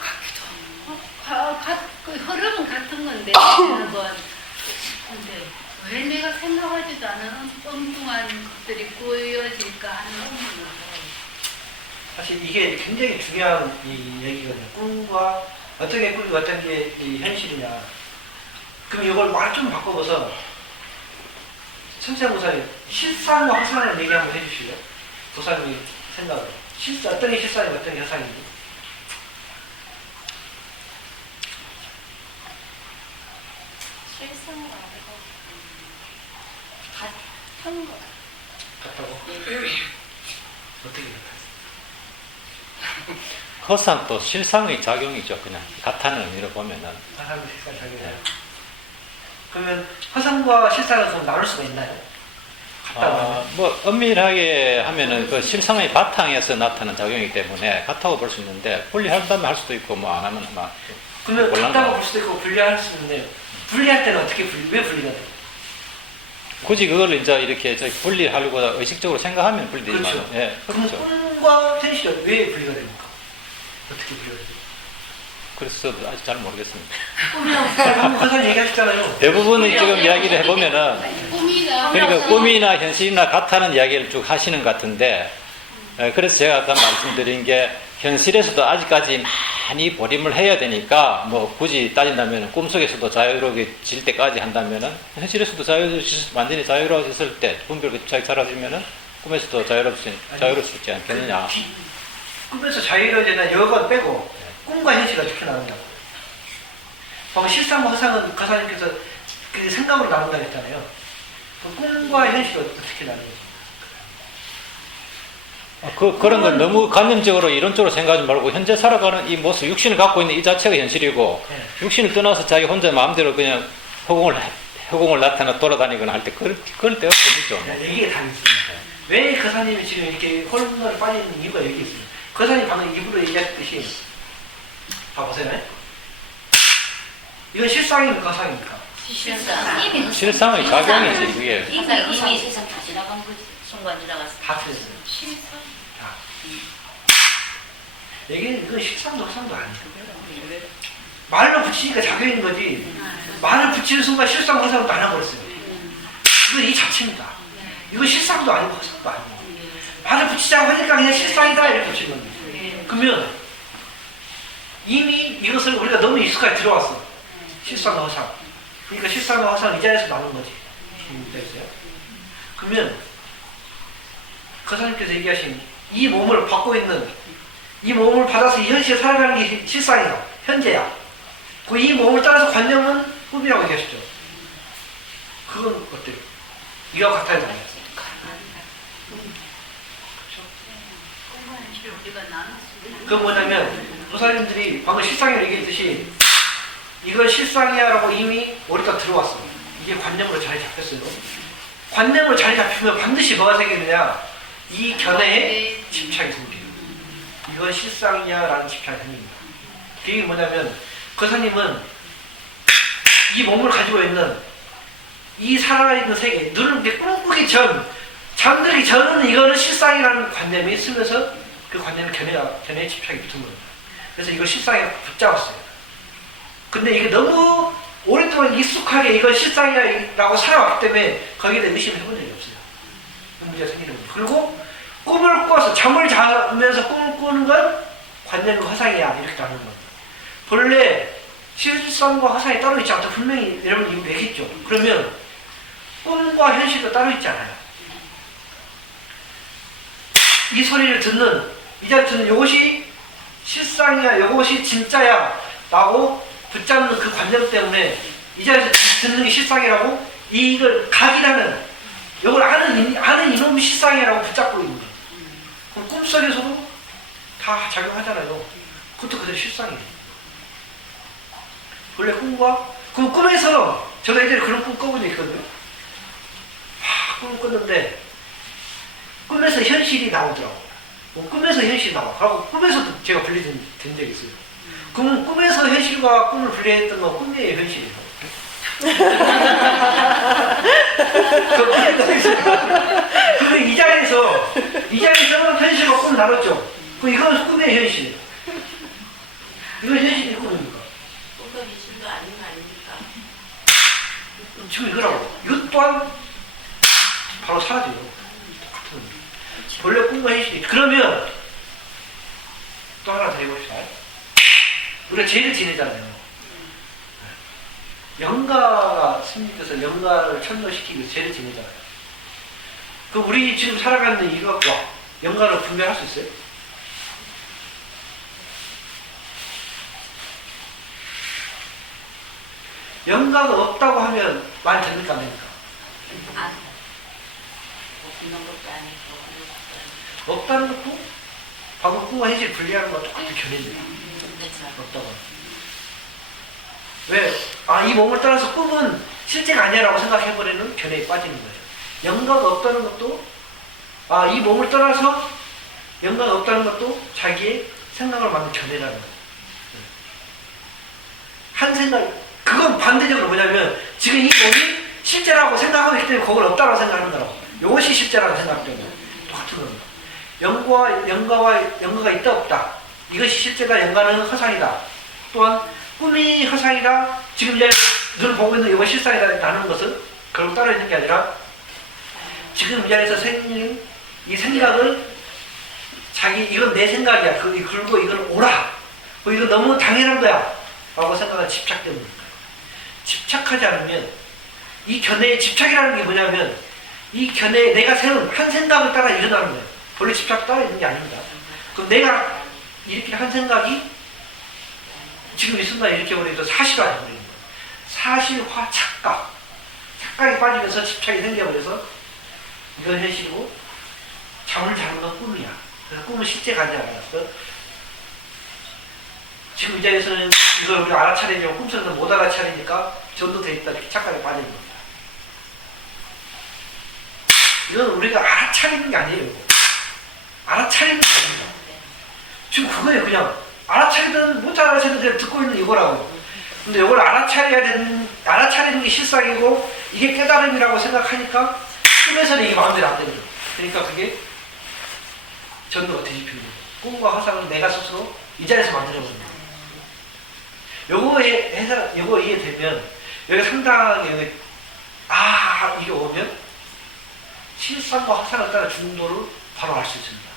같기도 하고 그 흐름은 같은 건데 근데 왜 내가 생각하지도 않은 엉뚱한 것들이 꼬여질까 하는 의문을 사실 이게 굉장히 중요한 이 얘기거든요. 꿈과 어떤 게 꿈이고 어떤 게 이 현실이냐. 그럼 이걸 말 좀 바꿔봐서 천생 보살님 실상과 허상을 얘기 한번 해주시고요. 보살님이 생각을 어떤 게 실상이고 어떤 게 허상인지. 실상과 같은 거. 같다고? 어떻게 같아요? 허상도 실상의 작용이죠. 그냥 같다는 의미로 보면은. 허상과 실상 작용이요. 그러면 허상과 실상을 그럼 나눌 수가 있나요? 같다고 하면? 뭐 엄밀하게 하면은 그 실상의 바탕에서 나타나는 작용이기 때문에 같다고 볼 수 있는데 분리한다면 할 수도 있고 뭐 안 하면 막 그러면 곤란하고. 같다고 볼 수도 있고 분리할 수 있는데 분리할 때는 어떻게 왜 분리가 돼요? 굳이 그걸 이제 이렇게 분리하려고 의식적으로 생각하면 분리되지만, 그렇죠. 예, 그럼 그렇죠. 꿈과 현실이 왜 분리가 됩니까? 어떻게 분리가 되죠? 그래서 아직 잘 모르겠습니다. 방금 허상 얘기하셨잖아요. 대부분은 지금 이야기를 해보면은 꿈이나 그러니까 꿈이나 현실이나 같다는 이야기를 쭉 하시는 것 같은데, 그래서 제가 아까 말씀드린 게 현실에서도 아직까지 많이 보림을 해야 되니까 뭐 굳이 따진다면 꿈속에서도 자유로워질 때까지 한다면은 현실에서도 완전히 자유로워졌을 때 분별이 잘 사라지면은 꿈에서도 자유로울 수 있지 않겠느냐. 꿈에서 자유로워지는 여건 빼고 꿈과 현실이 어떻게 나눈다고? 방금 실상과 허상은 가사님께서 그 생각으로 나눈다고 했잖아요. 그 꿈과 현실이 어떻게 나누는지. 그런 건 너무 관념적으로 이론적으로 생각하지 말고 현재 살아가는 이 모습, 육신을 갖고 있는 이 자체가 현실이고 네. 육신을 떠나서 자기 혼자 마음대로 그냥 허공을 나타나 돌아다니거나 할 때 그럴 때가 없죠. 얘기가 다 있습니다. 왜 거사님이 지금 이렇게 혼돈에 빠지는 이유가 여기 있어요. 거사님 방금 입으로 얘기하셨듯이 봐보세요. 이건 실상입니까 허상입니까? 실상의 작용이지 그게. 이미 세상 다 지나간 거지. 순간 지나갔어. 다 틀렸어요. 자, 이건 실상도 허상도 아니에요. 말로 붙이니까 작용인 거지. 말을 붙이는 순간 실상 허상도 안 해버렸어요. 이건 이 자체입니다. 이건 실상도 아니고 허상도 아니고. 말을 붙이자고 하니까 그냥 실상이다 이렇게 붙이는 겁니다. 그러면 이미 이것을 우리가 너무 익숙하게 들어왔어. 실상과 허상. 그러니까 실상과 허상을 이 자리에서 나눈 거지. 됐어요? 그러면 거사님께서 얘기하신 이 몸을 받고 있는 이 몸을 받아서 이 현실에 살아가는 게 실상이야. 현재야. 그 이 몸을 따라서 관념은 꿈이라고 얘기하셨죠. 그건 어때요? 이거 같아야 되나요? 그건 뭐냐면 보살님들이 방금 실상이라고 얘기했듯이 이건 실상이야라고 이미 머리가 들어왔어. 이게 관념으로 자리 잡혔어요. 관념으로 자리 잡히면 반드시 뭐가 생기느냐? 이 견해에 집착이 생겨요. 이건 실상이야라는 집착이 생깁니다. 그게 뭐냐면 거사님은 이 몸을 가지고 있는 이 살아있는 세계, 눈을 꿈꾸기 전, 잠들기 전은 이거는 실상이라는 관념이 있으면서 그 관념이 견해에 집착이 붙은 겁니다. 그래서 이걸 실상에 붙잡았어요. 근데 이게 너무 오랫동안 익숙하게 이건 실상이라고 살아왔기 때문에 거기에 대해 의심을 해본 적이 없어요. 그 문제가 생기는 거죠. 그리고 꿈을 꿔서 잠을 자면서 꿈을 꾸는 건 관념과 허상이야 이렇게 나누는 겁니다. 본래 실상과 허상이 따로 있지 않다 분명히 여러분 이미 얘기했죠. 그러면 꿈과 현실도 따로 있지 않아요. 이 소리를 듣는 이 자리에 듣는 이것이 실상이야 이것이 진짜야 라고 붙잡는 그 관념 때문에 이 자리에서 듣는 게 실상이라고 이걸 각이라는 이걸 아는 이놈이 실상이라고 붙잡고 있는 거예요. 그럼 꿈속에서도 다 작용하잖아요. 그것도 그대로 실상이에요. 원래 그 꿈에서 저도 예전에 그런 꿈 꿔본 적 있거든요. 꿈을 꿨는데 꿈에서 현실이 나오더라고. 꿈에서 현실이 나와. 그리고 꿈에서도 제가 분리된 적이 있어요. 그럼 꿈에서 현실과 꿈을 분리했던 건 꿈이에요, 현실이에요? 그럼 이 자리에서 현실과 꿈을 나눴죠. 그럼 이건 꿈의 현실. 이건 현실이 꿈입니까? 꿈과 현실도 아닌 거 아닙니까? 지금 이거라고. 이것 또한 바로 사라져요. 똑같은 겁니다. 본래 꿈과 현실이. 그러면 또 하나 더 해봅시다. 우리가 죄를 지내잖아요. 영가가 스님께서 영가를 천도시키기 위해서 죄를 지내잖아요. 그 우리 지금 살아가는 이것과 영가를 분별할 수 있어요? 영가가 없다고 하면 말 됩니까 안 됩니까? 없는 것도 아니고 없다는 것도 방금 꿈과 현실 분리하는 것과 똑같은 견해입니다. 그렇죠. 없다고. 왜? 이 몸을 떠나서 꿈은 실제가 아니야라고 생각해버리는 견해에 빠지는 거예요. 영가가 없다는 것도 이 몸을 떠나서 영가가 없다는 것도 자기의 생각을 만든 견해라는 거예요. 한 생각, 그건 반대적으로 뭐냐면 지금 이 몸이 실제라고 생각하고 있기 때문에 그걸 없다고 생각하는 거라고. 이것이 실제라고 생각하기 때문에 똑같은 겁니다. 영가가 있다 없다. 이것이 실제다. 영가는 허상이다. 또한 꿈이 허상이다. 지금 이제 눈을 보고 있는 이거 실상이다. 라는 것은 결국 따로 있는 게 아니라 지금 이 자리에서 생긴 이 생각을 이건 내 생각이야. 그리고 이건 옳아. 이건 너무 당연한 거야. 라고 생각하는 집착 때문입니다. 집착하지 않으면 이 견해에 집착이라는 게 뭐냐면 이 견해에 내가 세운 한 생각을 따라 일어나는 거예요. 원래 집착 따라 있는 게 아닙니다. 그럼 내가 이렇게 한 생각이 지금 이 순간에 이렇게 버리면서 사실화 해버리는 거예요. 사실화 착각. 착각이 빠지면서 집착이 생겨버려서 이건 현실이고 잠을 자는 건 꿈이야. 그래서 꿈은 실제가 아니야. 지금 이 자리에서는 이걸 우리가 알아차리려고 꿈속에서 못 알아차리니까 전도되어 있다 이렇게 착각에 빠지는 겁니다. 이건 우리가 알아차리는 게 아니에요. 알아차리는 게 아닙니다. 지금 그거예요. 그냥 알아차리든 못 알아차리든 그냥 듣고 있는 이거라고. 근데 이걸 알아차리는 게 실상이고 이게 깨달음이라고 생각하니까 꿈에서는 이게 마음대로 안 되는 거예요. 그러니까 그게 전도가 뒤집히는 거예요. 꿈과 허상은 내가 스스로 이 자리에서 만들어버립니다. 요거 이해되면 여기 상당히 이게 오면 실상과 허상을 따라 중도를 바로 알 수 있습니다.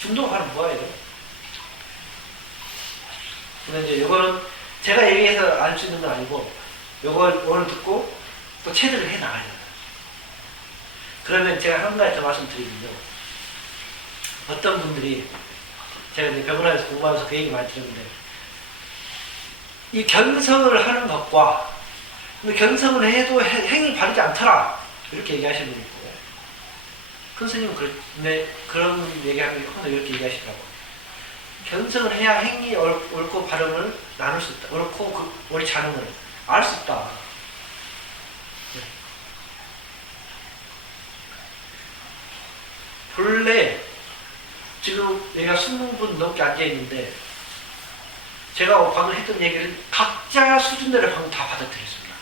중도가 바로 뭐예요? 근데 이제 요거는 제가 얘기해서 알 수 있는 건 아니고 요걸 오늘 듣고 또 체득을 해 나가야 됩니다. 그러면 제가 한 가지 더 말씀드리면요. 어떤 분들이 제가 이제 병원에서 공부하면서 그 얘기 많이 들었는데 이 견성을 하는 것과 근데 견성을 해도 행이 바르지 않더라 이렇게 얘기하시는 분이 있고 큰 스님은 그런 얘기하면 항상 이렇게 얘기하시더라고요. 견성을 해야 행이 옳고 바름을 나눌 수 있다. 옳고 옳지 않음을 알 수 있다. 네. 본래 지금 여기가 20분 넘게 앉아있는데 제가 방금 했던 얘기를 각자 수준대로 방금 다 받아들였습니다.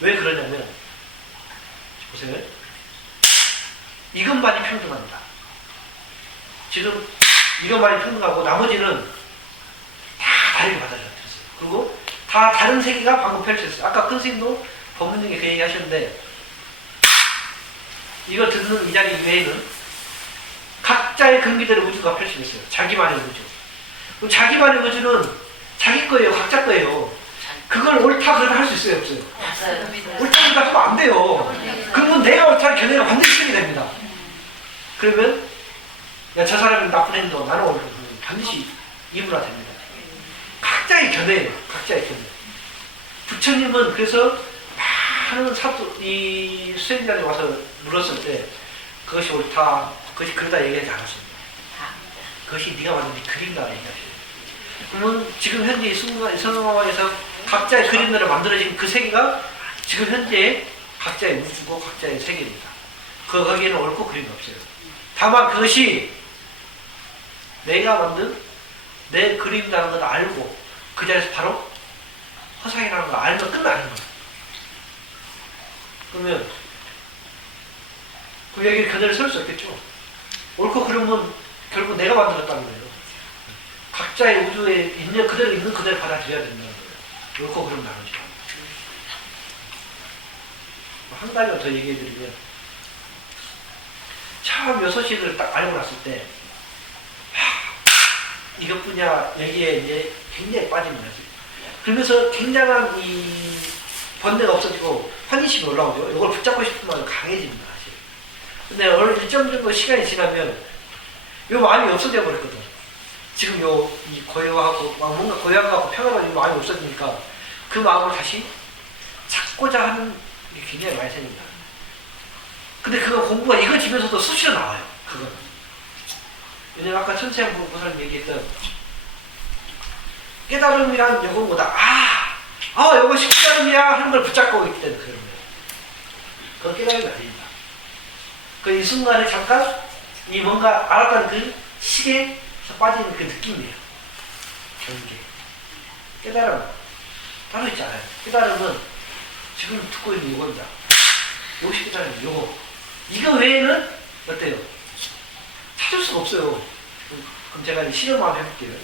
왜 그러냐면 보세요. 이것만이 평등합니다. 지금 이것만이 평등하고 나머지는 다 다르게 받아들였어요. 그리고 다 다른 세계가 방금 펼쳐졌어요. 아까 큰 스님도 법문님이 그 얘기 하셨는데 이거 듣는 이 자리 외에는 각자의 근기대로 우주가 펼쳐졌어요. 자기만의 우주. 그럼 자기만의 우주는 자기 거예요. 각자 거예요. 그걸 옳다 그러다 할 수 있어요? 없어요? 옳다 그러다 하면 안 돼요. 그러면 내가 옳다는 견해가 반드시 틀리게 됩니다. 그러면 야, 저 사람이 나쁜 행동, 나는 옳다. 반드시 이문화됩니다. 각자의 견해예요. 각자의 견해. 부처님은 그래서 많은 이 수행자들이 와서 물었을 때 그것이 옳다, 그것이 그러다 얘기하지 않았습니다. 그것이 네가 만든 그림다 얘기하시죠. 그러면 지금 현재 이 성경화에서 각자의 그림대로 만들어진 그 세계가 지금 현재 각자의 우주고 각자의 세계입니다. 거기에는 옳고 그림이 없어요. 다만 그것이 내가 만든 내 그림이라는 걸 알고 그 자리에서 바로 허상이라는 걸 알면 끝나는 거예요. 그러면 그 얘기를 그대로 설 수 없겠죠. 옳고 그름은 결국 내가 만들었다는 거예요. 각자의 우주에 있는 그대로 받아들여야 된다는 거예요. 옳고 그름 나누죠. 한 가지만 더 얘기해드리면 처음 6시를 딱 알고 났을 때 이것뿐이야 여기에 이제 굉장히 빠집니다. 그러면서 굉장한 이 번뇌가 없어지고 환희심이 올라오죠. 이걸 붙잡고 싶은 마음이 강해집니다. 사실. 근데 어느 일정 정도 시간이 지나면 이 마음이 없어져 버렸거든. 지금 이 고요하고 뭔가 고요하고 평화로운 마음이 없어지니까 그 마음을 다시 찾고자 하는 게 굉장히 많이 생깁니다. 근데 그거 공부가 이거지면서도 수시로 나와요. 그거. 왜냐면 아까 천체양 보살님 얘기했던 깨달음이란 요거보다 요것이 깨달음이야 하는 걸 붙잡고 있기 때문에 그런 거예요. 그건 깨달음이 아닙니다. 그 이 순간에 잠깐 이 뭔가 알았다는 그 시계에서 빠지는 그 느낌이에요. 경계. 깨달음 따로 있지 않아요. 깨달음은 지금 듣고 있는 요겁니다. 요것이 깨달음이에요. 요거. 이거 외에는 어때요? 찾을 수가 없어요. 그럼 제가 이제 실험 한번 해볼게요.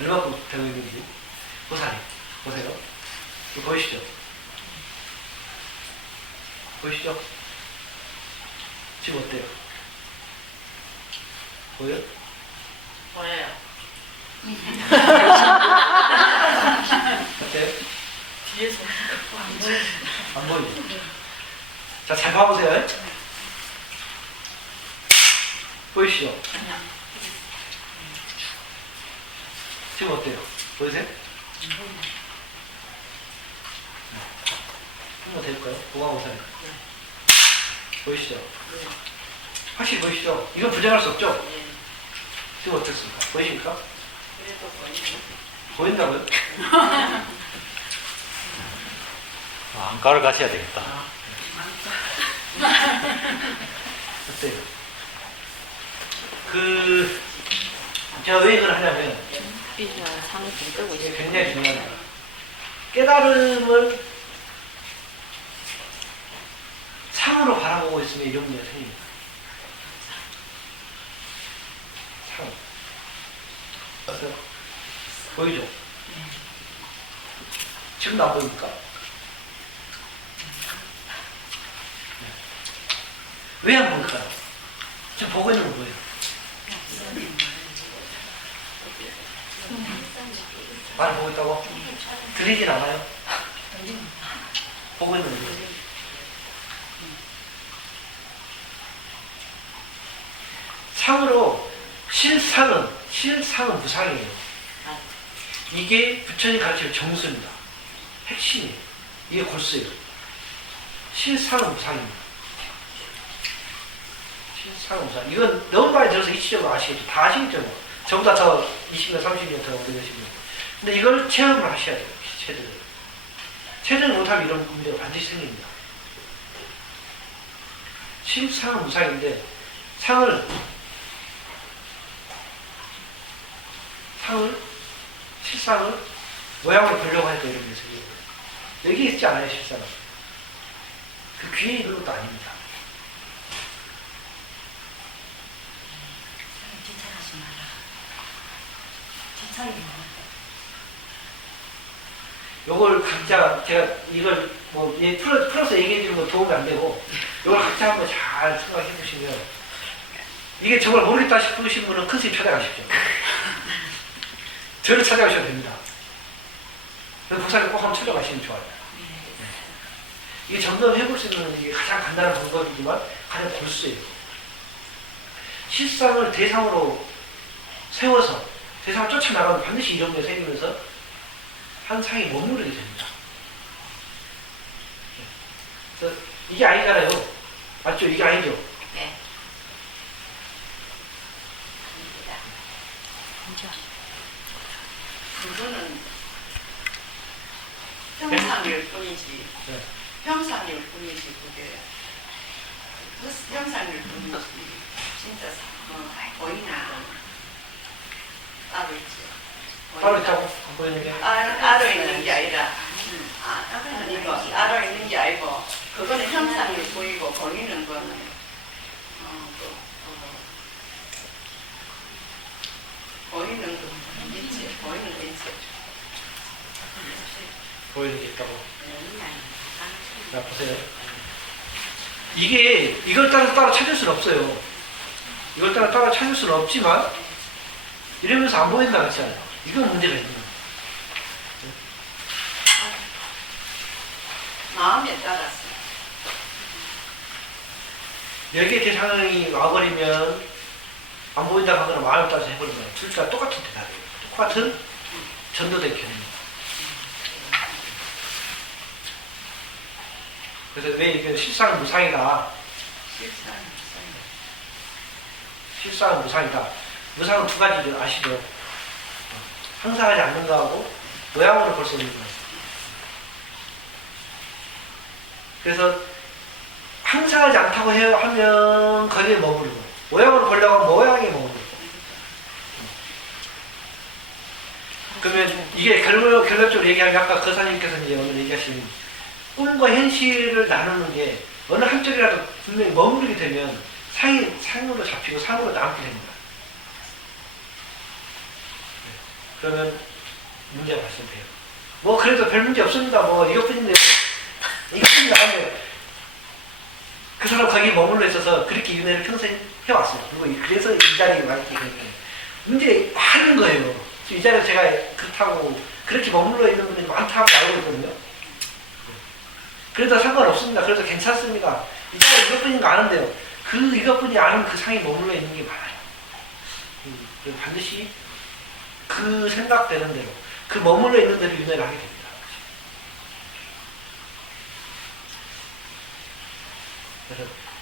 얼마큼 되고 있는지. 보살이. 보세요. 이거 보이시죠? 보이시죠? 지금 어때요? 보여요? 보여요. 어때요? 뒤에서 안 보이죠? 자, 잘 봐보세요. 보이시죠? 지금 어때요? 보이세요? 한번 될까요? 보강호사님. 보이시죠? 확실히 보이시죠? 이건 부정할 수 없죠? 지금 어떻습니까? 보이십니까? 보인다고요? 안과를 가셔야 되겠다. 어때요? 제가 왜 이걸 하냐면 이게 굉장히 중요합니다. 깨달음을 상으로 바라보고 있으면 이런 문제가 생깁니다. 상. 어때요? 보이죠? 지금도 안 보입니까? 왜 안 보일까요? 지금 보고 있는 거 뭐예요? 많이 보고 있다고? 들리진 않아요? 보고 있는 거예요. 상으로 실상은 무상이에요. 이게 부처님 가르치는 정수입니다. 핵심이에요. 이게 골수예요. 실상은 무상입니다. 실상은 무상. 이건 너무 많이 들어서 이치적으로 아시겠죠? 다 아시겠죠? 뭐. 저보다 더 20년, 30년 더 되시면. 근데 이걸 체험을 하셔야 돼요. 체득을. 체득을 못하면 이런 문제가 반드시 생깁니다. 실상은 무상인데 실상을 모양으로 보려고 하니까 이런 게 생겨요. 여기 있지 않아요, 실상은. 그 귀에 있는 것도 아닙니다. 귀찮아하지 마라. 귀찮게 마라. 요걸 각자, 제가 이걸 풀어서 얘기해 주는 건 도움이 안 되고, 요걸 각자 한번 잘 생각해 보시면, 이게 정말 모르겠다 싶으신 분은 큰 스님 찾아가십시오. 저를 찾아가셔도 됩니다. 목사님 꼭 한번 찾아가시면 좋아요. 이게 점검해볼 수 있는 게 가장 간단한 방법이지만 가장 골수예요. 실상을 대상으로 세워서 대상을 쫓아나가면 반드시 이런 게 생기면서 한 상이 머무르게 됩니다. 그래서 이게 아니잖아요. 맞죠? 이게 아니죠? 네. 그거는 형상일 뿐이지. 네. 형상일 뿐이지 그게 형상일 뿐이지 진짜 보이나 따로 있지. 따로 있다고 보이는 게 알아 있는 게 아니라 아니고 알아 있는 게 아니고 그거는 형상일 보이고 보이는 거는 보이는 거 있지. 보이는 거 있지. 보이는 게 있다고. 자, 보세요. 이게 이걸 따로 찾을 수는 없어요. 이걸 따로 찾을 수는 없지만 이러면서 안 보인다 그랬잖아요. 이건 문제가 있는 거예요. 마음에 따라서. 여기에 대상이 와버리면 안 보인다고 하거나 마음에 따라서 해버리면 둘 다 똑같은 대답이에요. 똑같은 전도된 견해입니다. 그래서 왜 이게 실상은 무상이다. 실상은 무상이다. 무상은 두 가지죠. 아시죠? 항상하지 않는 거하고 모양으로 볼 수 없는 거. 그래서 항상하지 않다고 하면 거기에 머무르고 모양으로 보려고 하면 모양에 머무르고. 그러면 이게 결론적으로 얘기하면 아까 거사님께서 이제 오늘 얘기하신 꿈과 현실을 나누는 게 어느 한쪽이라도 분명히 머무르게 되면 상으로 잡히고 상으로 남게 됩니다. 그러면 문제가 발생돼요. 뭐 그래도 별 문제 없습니다. 뭐 이것뿐인데요. 이것뿐이 나오면 그 사람 거기에 머물러 있어서 그렇게 윤회를 평생 해왔어요. 그리고 그래서 이 자리에 와 있게 된 거예요. 문제 많은 거예요. 이 자리에 제가 그렇다고 그렇게 머물러 있는 분이 많다고 알고 있거든요. 그래도 상관없습니다. 그래도 괜찮습니다. 이 자리에 이것뿐인 거 아는데요. 이것뿐이 아는 그 상에 머물러 있는 게 많아요. 그래서 반드시 그 생각되는 대로, 그 머물러 있는 대로 윤회를 하게 됩니다.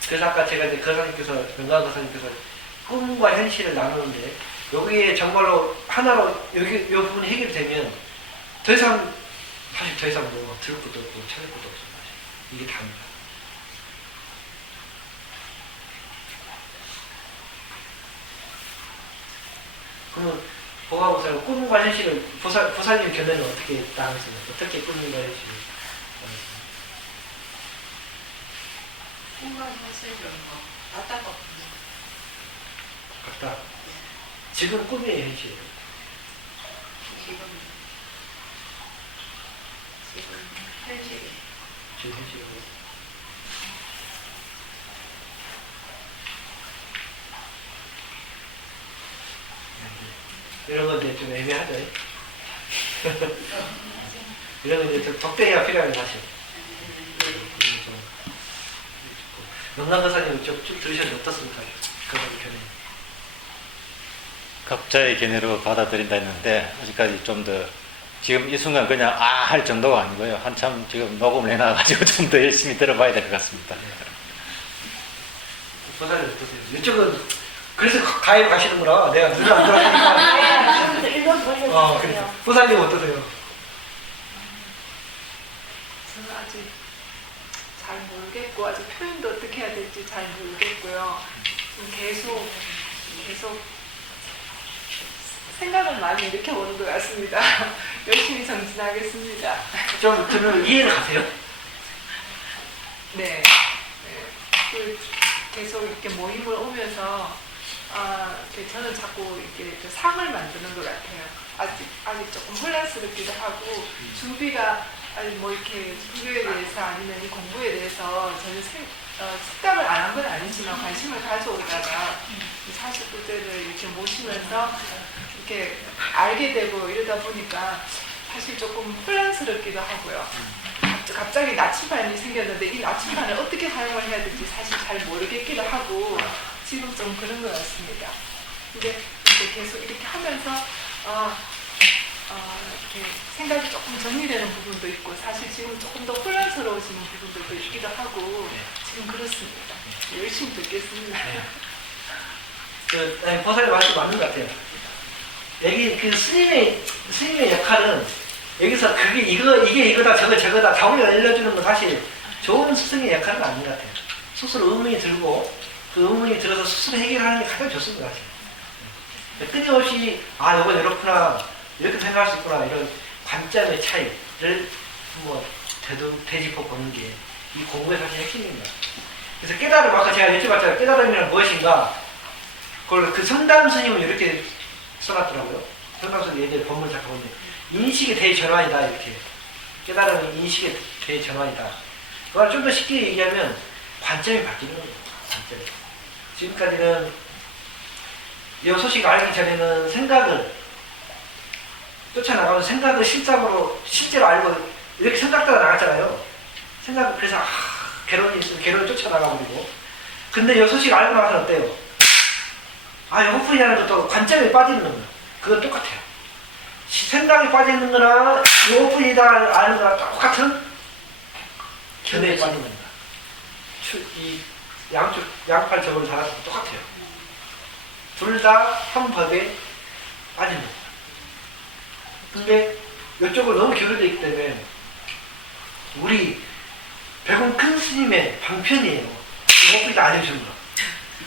그래서 아까 제가 이제 명강 거사님께서 꿈과 현실을 나누는데, 여기에 정말로 하나로 이 부분이 해결되면 사실 더 이상 뭐 들을 것도 없고 찾을 것도 없습니다. 이게 답니다. 그러면 보가보살 꿈과 현실을 보살님 견해는 어떻게 나누셨나요? 어떻게 꿈과 현실을 나누셨나요? 꿈과 현실은 뭐 같다고 같다. 지금 꿈이에요, 현실이에요? 지금 현실이 지금 현실이고. 이런 건 이제 좀 애매하죠. 이런 건 이제 좀 덕대기가 필요한 사실. 명랑거사님 쭉 들으셨는데 어떻습니까? 그런 견해. 각자의 견해로 받아들인다 했는데 아직까지 좀 더 지금 이 순간 그냥 할 정도가 아니고요. 한참 지금 녹음을 해놔가지고 좀 더 열심히 들어봐야 될 것 같습니다. 보살님 어떠세요? 이쪽은 그래서 가시는구나. 내가 눈을 안 들어가니까. 일본 돌려주세요. 보살님 어떠세요? 저는 아직 잘 모르겠고 아직 표현도 어떻게 해야 될지 잘 모르겠고요. 좀 계속 생각을 많이 일으켜보는 것 같습니다. 열심히 정진하겠습니다. 좀 들으면 이해는 가세요? 네. 계속 이렇게 모임을 오면서 저는 자꾸 이렇게 상을 만드는 것 같아요. 아직 조금 혼란스럽기도 하고 준비가 아니 뭐 이렇게 불교에 대해서 아니면 이 공부에 대해서 저는 습관을 안 한 건 아니지만 관심을 가져오다가 49대를 이렇게 모시면서 이렇게 알게 되고 이러다 보니까 사실 조금 혼란스럽기도 하고요. 갑자기 나침반이 생겼는데 이 나침반을 어떻게 사용을 해야 될지 사실 잘 모르겠기도 하고 지금 좀 그런 것 같습니다. 근데 이제 계속 이렇게 하면서 이렇게 생각이 조금 정리되는 부분도 있고 사실 지금 조금 더 혼란스러워지는 부분들도 있기도 하고 지금 그렇습니다. 열심히 듣겠습니다. 보살의 말씀 맞는 것 같아요. 여기 그 스님의 역할은 여기서 이게 이거다 저거다 자원을 알려주는 건 사실 좋은 스승의 역할은 아닌 것 같아요. 스스로 의문이 들고 그 의문이 들어서 스스로 해결하는 게 가장 좋습니다. 사실. 끊임없이 이건 이렇구나 이렇게 생각할 수 있구나 이런 관점의 차이를 한번 되짚어 보는 게 이 공부의 사실 핵심입니다. 그래서 깨달음 아까 제가 여쭤봤잖아요. 깨달음이란 무엇인가? 그걸 그 성담 스님은 이렇게 써놨더라고요. 성담 스님 예전에 법문을 작성했는데 인식의 대전환이다 이렇게 깨달음은 인식의 대전환이다. 그걸 좀 더 쉽게 얘기하면 관점이 바뀌는 거예요. 관점이. 지금까지는 이 소식 알기 전에는 생각을 쫓아나가면 생각을 실제로 알고 이렇게 생각다가 나갔잖아요. 생각 그래서 괴로움이 있으면 괴로움을 쫓아나가버리고 근데 이 소식 알고 나서는 어때요? 요거뿐이라는 것도 관점에 빠지는 거예요. 그건 똑같아요. 생각에 빠지는 거나 요거뿐이다 아는 거나 똑같은 견해에 빠지는 겁니다. 이 양팔 저걸 달아서 똑같아요. 둘 다 한 법에 빠진 겁니다. 근데 이쪽을 너무 기울어져 있기 때문에 우리 백운 큰 스님의 방편이에요. 요거뿐이다 알려주는 거.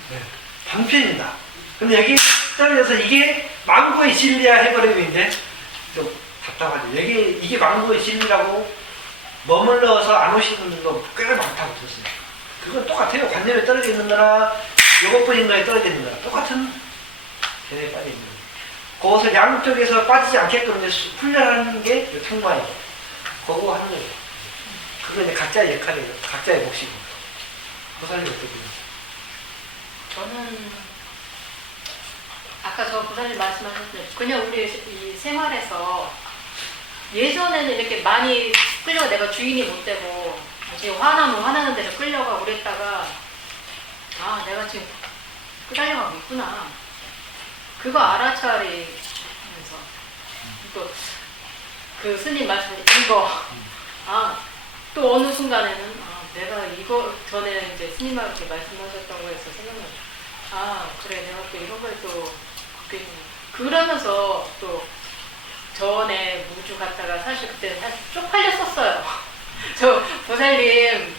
네. 방편이다. 근데 여기 떨어져서 이게 망고의 진리야 해버리면 이제 좀 답답하죠. 이게 망고의 진리라고 머물러서 안 오시는 분들도 꽤 많다고 들었어요. 그건 똑같아요. 관념에 떨어져 있는 거나 요것뿐인 거에 떨어져 있는 거나 똑같은 견해에 빠져 있는 거예요. 그것을 양쪽에서 빠지지 않게끔 이제 훈련하는 게 통과예요. 그거 하는 거예요. 그건 이제 각자의 역할이에요. 각자의 몫이고. 보살님 어떻게 보세요? 저는 아까 저 부사님 말씀하셨는데 그냥 우리 이 생활에서 예전에는 이렇게 많이 끌려가 내가 주인이 못 되고 지금 화나면 화나는 대로 끌려가고 그랬다가 내가 지금 끌려가고 있구나 그거 알아차리면서 또 그 스님 말씀에 이거 또 어느 순간에는 내가 이거 전에 이제 스님한테 말씀하셨던 거에서 생각나요. 그래 내가 또 이런 걸 또 그러면서 또 전에 무주 갔다가 사실 그때 사실 쪽팔렸었어요. 저 보살님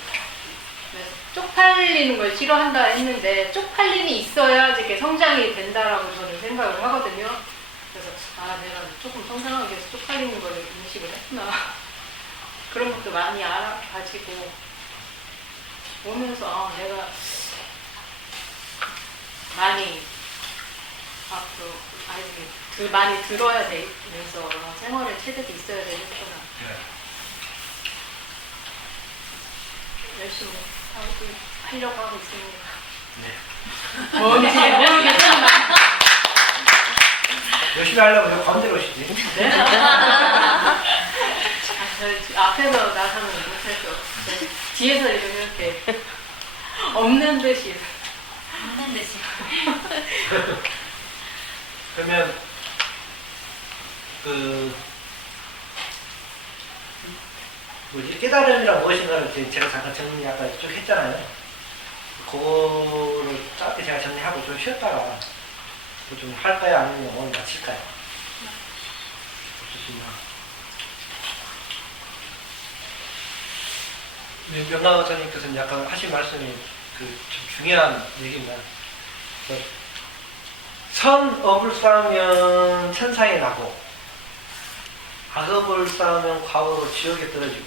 쪽팔리는 걸 싫어한다 했는데 쪽팔림이 있어야 이렇게 성장이 된다라고 저는 생각을 하거든요. 그래서 내가 조금 성장하기 위해서 쪽팔리는 걸 인식을 했구나. 그런 것도 많이 알아가지고 오면서 내가 많이 앞으로 많이 들어야 되면서 생활의 체득이 있어야 되겠구나. 열심히 하려고 하고 있습니다. 뭔지 모르겠지만 열심히 하려고 왜 가운데로 오시지? 네? 저 앞에서 나서는 못해서 뒤에서 이렇게 없는 듯이 그러면 깨달음이란 무엇인가를 제가 잠깐 정리 아까 쭉 했잖아요. 그거를 짧게 제가 정리하고 좀 쉬었다가 좀 할까요? 아니면 오늘 마칠까요? 명랑의장님께서는 약간 하신 말씀이 좀 중요한 얘기입니다. 선업을 쌓으면 천상에 가고 악업을 쌓으면 과거로 지옥에 떨어지고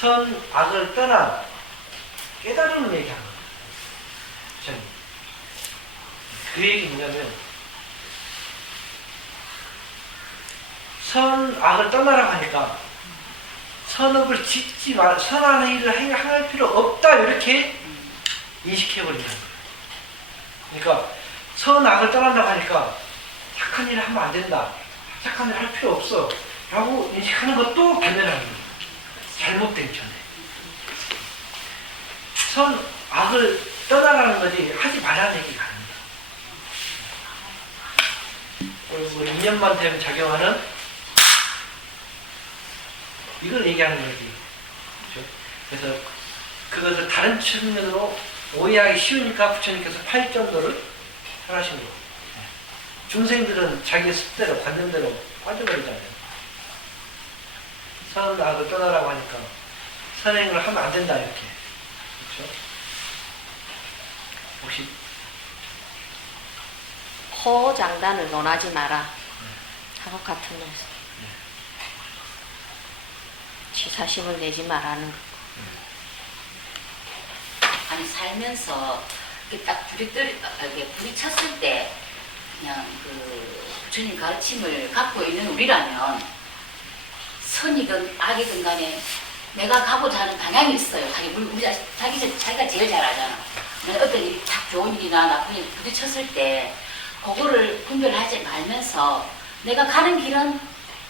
선, 악을 떠나 깨달음을 얘기하는 거예요. 그 얘기 뭐냐면 선, 악을 떠나라고 하니까 선업을 짓지 말, 선한 일을 행할 필요 없다 이렇게 인식해버린다는 거예요. 그러니까 선악을 떠난다고 하니까 착한 일을 하면 안 된다, 착한 일을 할 필요 없어 라고 인식하는 것도 변변하는 거예요. 잘못된 견해. 선악을 떠나라는 거지 하지 말라는 얘기가 아닙니다. 그리고 2년만 되면 작용하는 이걸 얘기하는 거지. 그렇죠? 그래서 그것을 다른 측면으로 오해하기 쉬우니까 부처님께서 8정도를 하신 거예요. 중생들은 자기 습대로, 관념대로 빠져버리잖아요. 선악을 떠나라고 하니까 선행을 하면 안 된다 이렇게. 그렇죠? 혹시 호장단을 논하지 마라 하고 같은 놈에서 치사심을 내지 말라는 거. 아니 살면서 이렇게 딱 부딪혔을 때 그냥 그 주님 가르침을 갖고 있는 우리라면 선이든 악이든 간에 내가 가고자 하는 방향이 있어요. 자기가 제일 잘 알잖아. 어떤 일이 딱 좋은 일이나 나쁜 일이 부딪혔을 때 그거를 분별하지 말면서 내가 가는 길은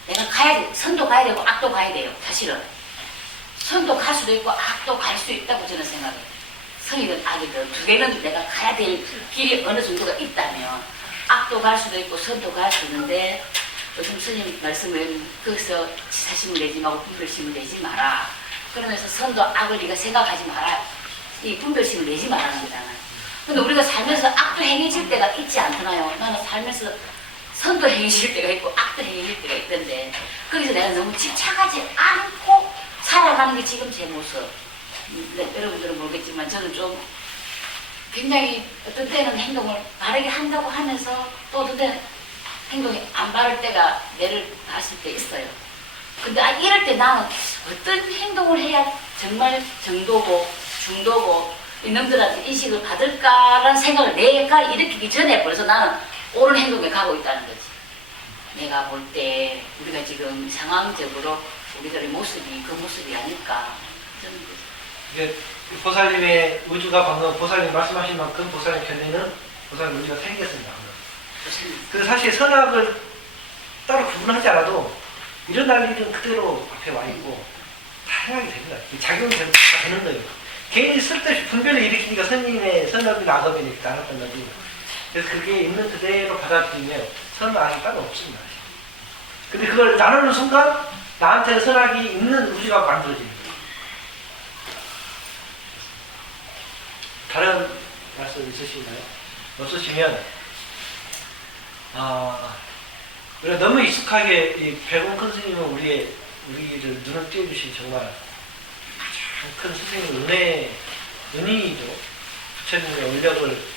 내가 가야 돼. 선도 가야 되고 악도 가야 돼요. 사실은 선도 갈 수도 있고 악도 갈 수 있다고 저는 생각해요. 선이든 악이든 두 개는 내가 가야 될 길이 어느 정도가 있다면 악도 갈 수도 있고 선도 갈 수 있는데 요즘 스님 말씀을 거기서 치사심을 내지 말고 분별심을 내지 마라. 그러면서 선도 악을 네가 생각하지 마라. 이 분별심을 내지 말라는 거잖아요. 근데 우리가 살면서 악도 행해질 때가 있지 않잖아요. 나는 살면서 선도 행해질 때가 있고 악도 행해질 때가 있던데 거기서 내가 너무 집착하지 않고 살아가는 게 지금 제 모습. 여러분들은 모르겠지만 저는 좀 굉장히 어떤 때는 행동을 바르게 한다고 하면서 또 어떤 때는 행동이 안 바를 때가 내를 봤을 때 있어요. 근데 이럴 때 나는 어떤 행동을 해야 정말 정도고 중도고 이놈들한테 인식을 받을까라는 생각을 내가 일으키기 전에 벌써 나는 옳은 행동에 가고 있다는 거지. 내가 볼 때 우리가 지금 상황적으로 우리들의 모습이 그 모습이 아닐까. 이게 보살님의 의주가 방금 보살님 말씀하신 만큼 보살님 견해는 보살님 의주가 생겼습니다. 그래서 사실 선악을 따로 구분하지 않아도 일어날 일은 그대로 앞에 와 있고 다 생각이 됩니다. 작용이 되는 거예요. 개인이 쓸데없이 분별을 일으키니까 선임의 선악이 악업이 이렇게 나눴단 말이에요. 그래서 그게 있는 그대로 받아들이면 선악이 따로 없습니다. 근데 그걸 나누는 순간 나한테는 선악이 있는 우주가 만들어집니다. 다른 말씀 있으신가요? 없으시면 우리가 너무 익숙하게 이 백운 큰 스님은 우리를 눈을 띄워주신 정말 가장 큰 스승의 은인이죠. 부처님의 원력을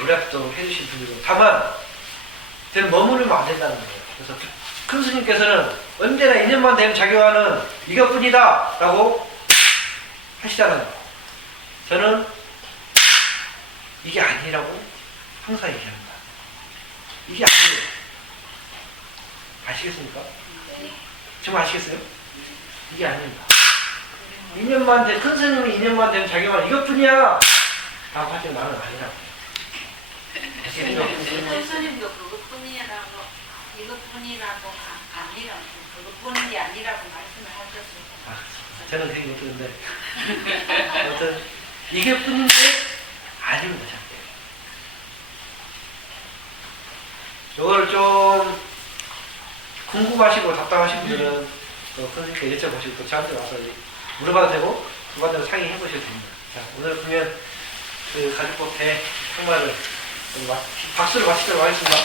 우량도 해주신 분이고 다만 저는 머무르면 안 된다는 거예요. 그래서 큰 스님께서는 언제나 2년만 되면 작용하는 이것뿐이다 라고 하시잖아요. 저는 이게 아니라고 항상 얘기합니다. 이게 아니에요. 아시겠습니까? 정말 아시겠어요? 이게 아닙니다. 2년만 된, 큰 스님이 2년만 되면 자기만 이것뿐이야! 라고 하지만 나는 아니라고. 큰 스님도 그것뿐이라고, 이것뿐이라고 아니라고, 그것뿐이 아니라고 말씀을 하셨어요. 저는 되게 못 듣는데. 아무튼, 이게뿐인데 아닙니다. 이걸 좀 궁금하시고 답답하신 분들은 또 선생님께 여쭤보시고 또 저한테 와서 물어봐도 되고 그거대로 상의해 보셔도 됩니다. 자, 오늘 보면 그 가죽법회 정말을 박수를 마치도록 하겠습니다.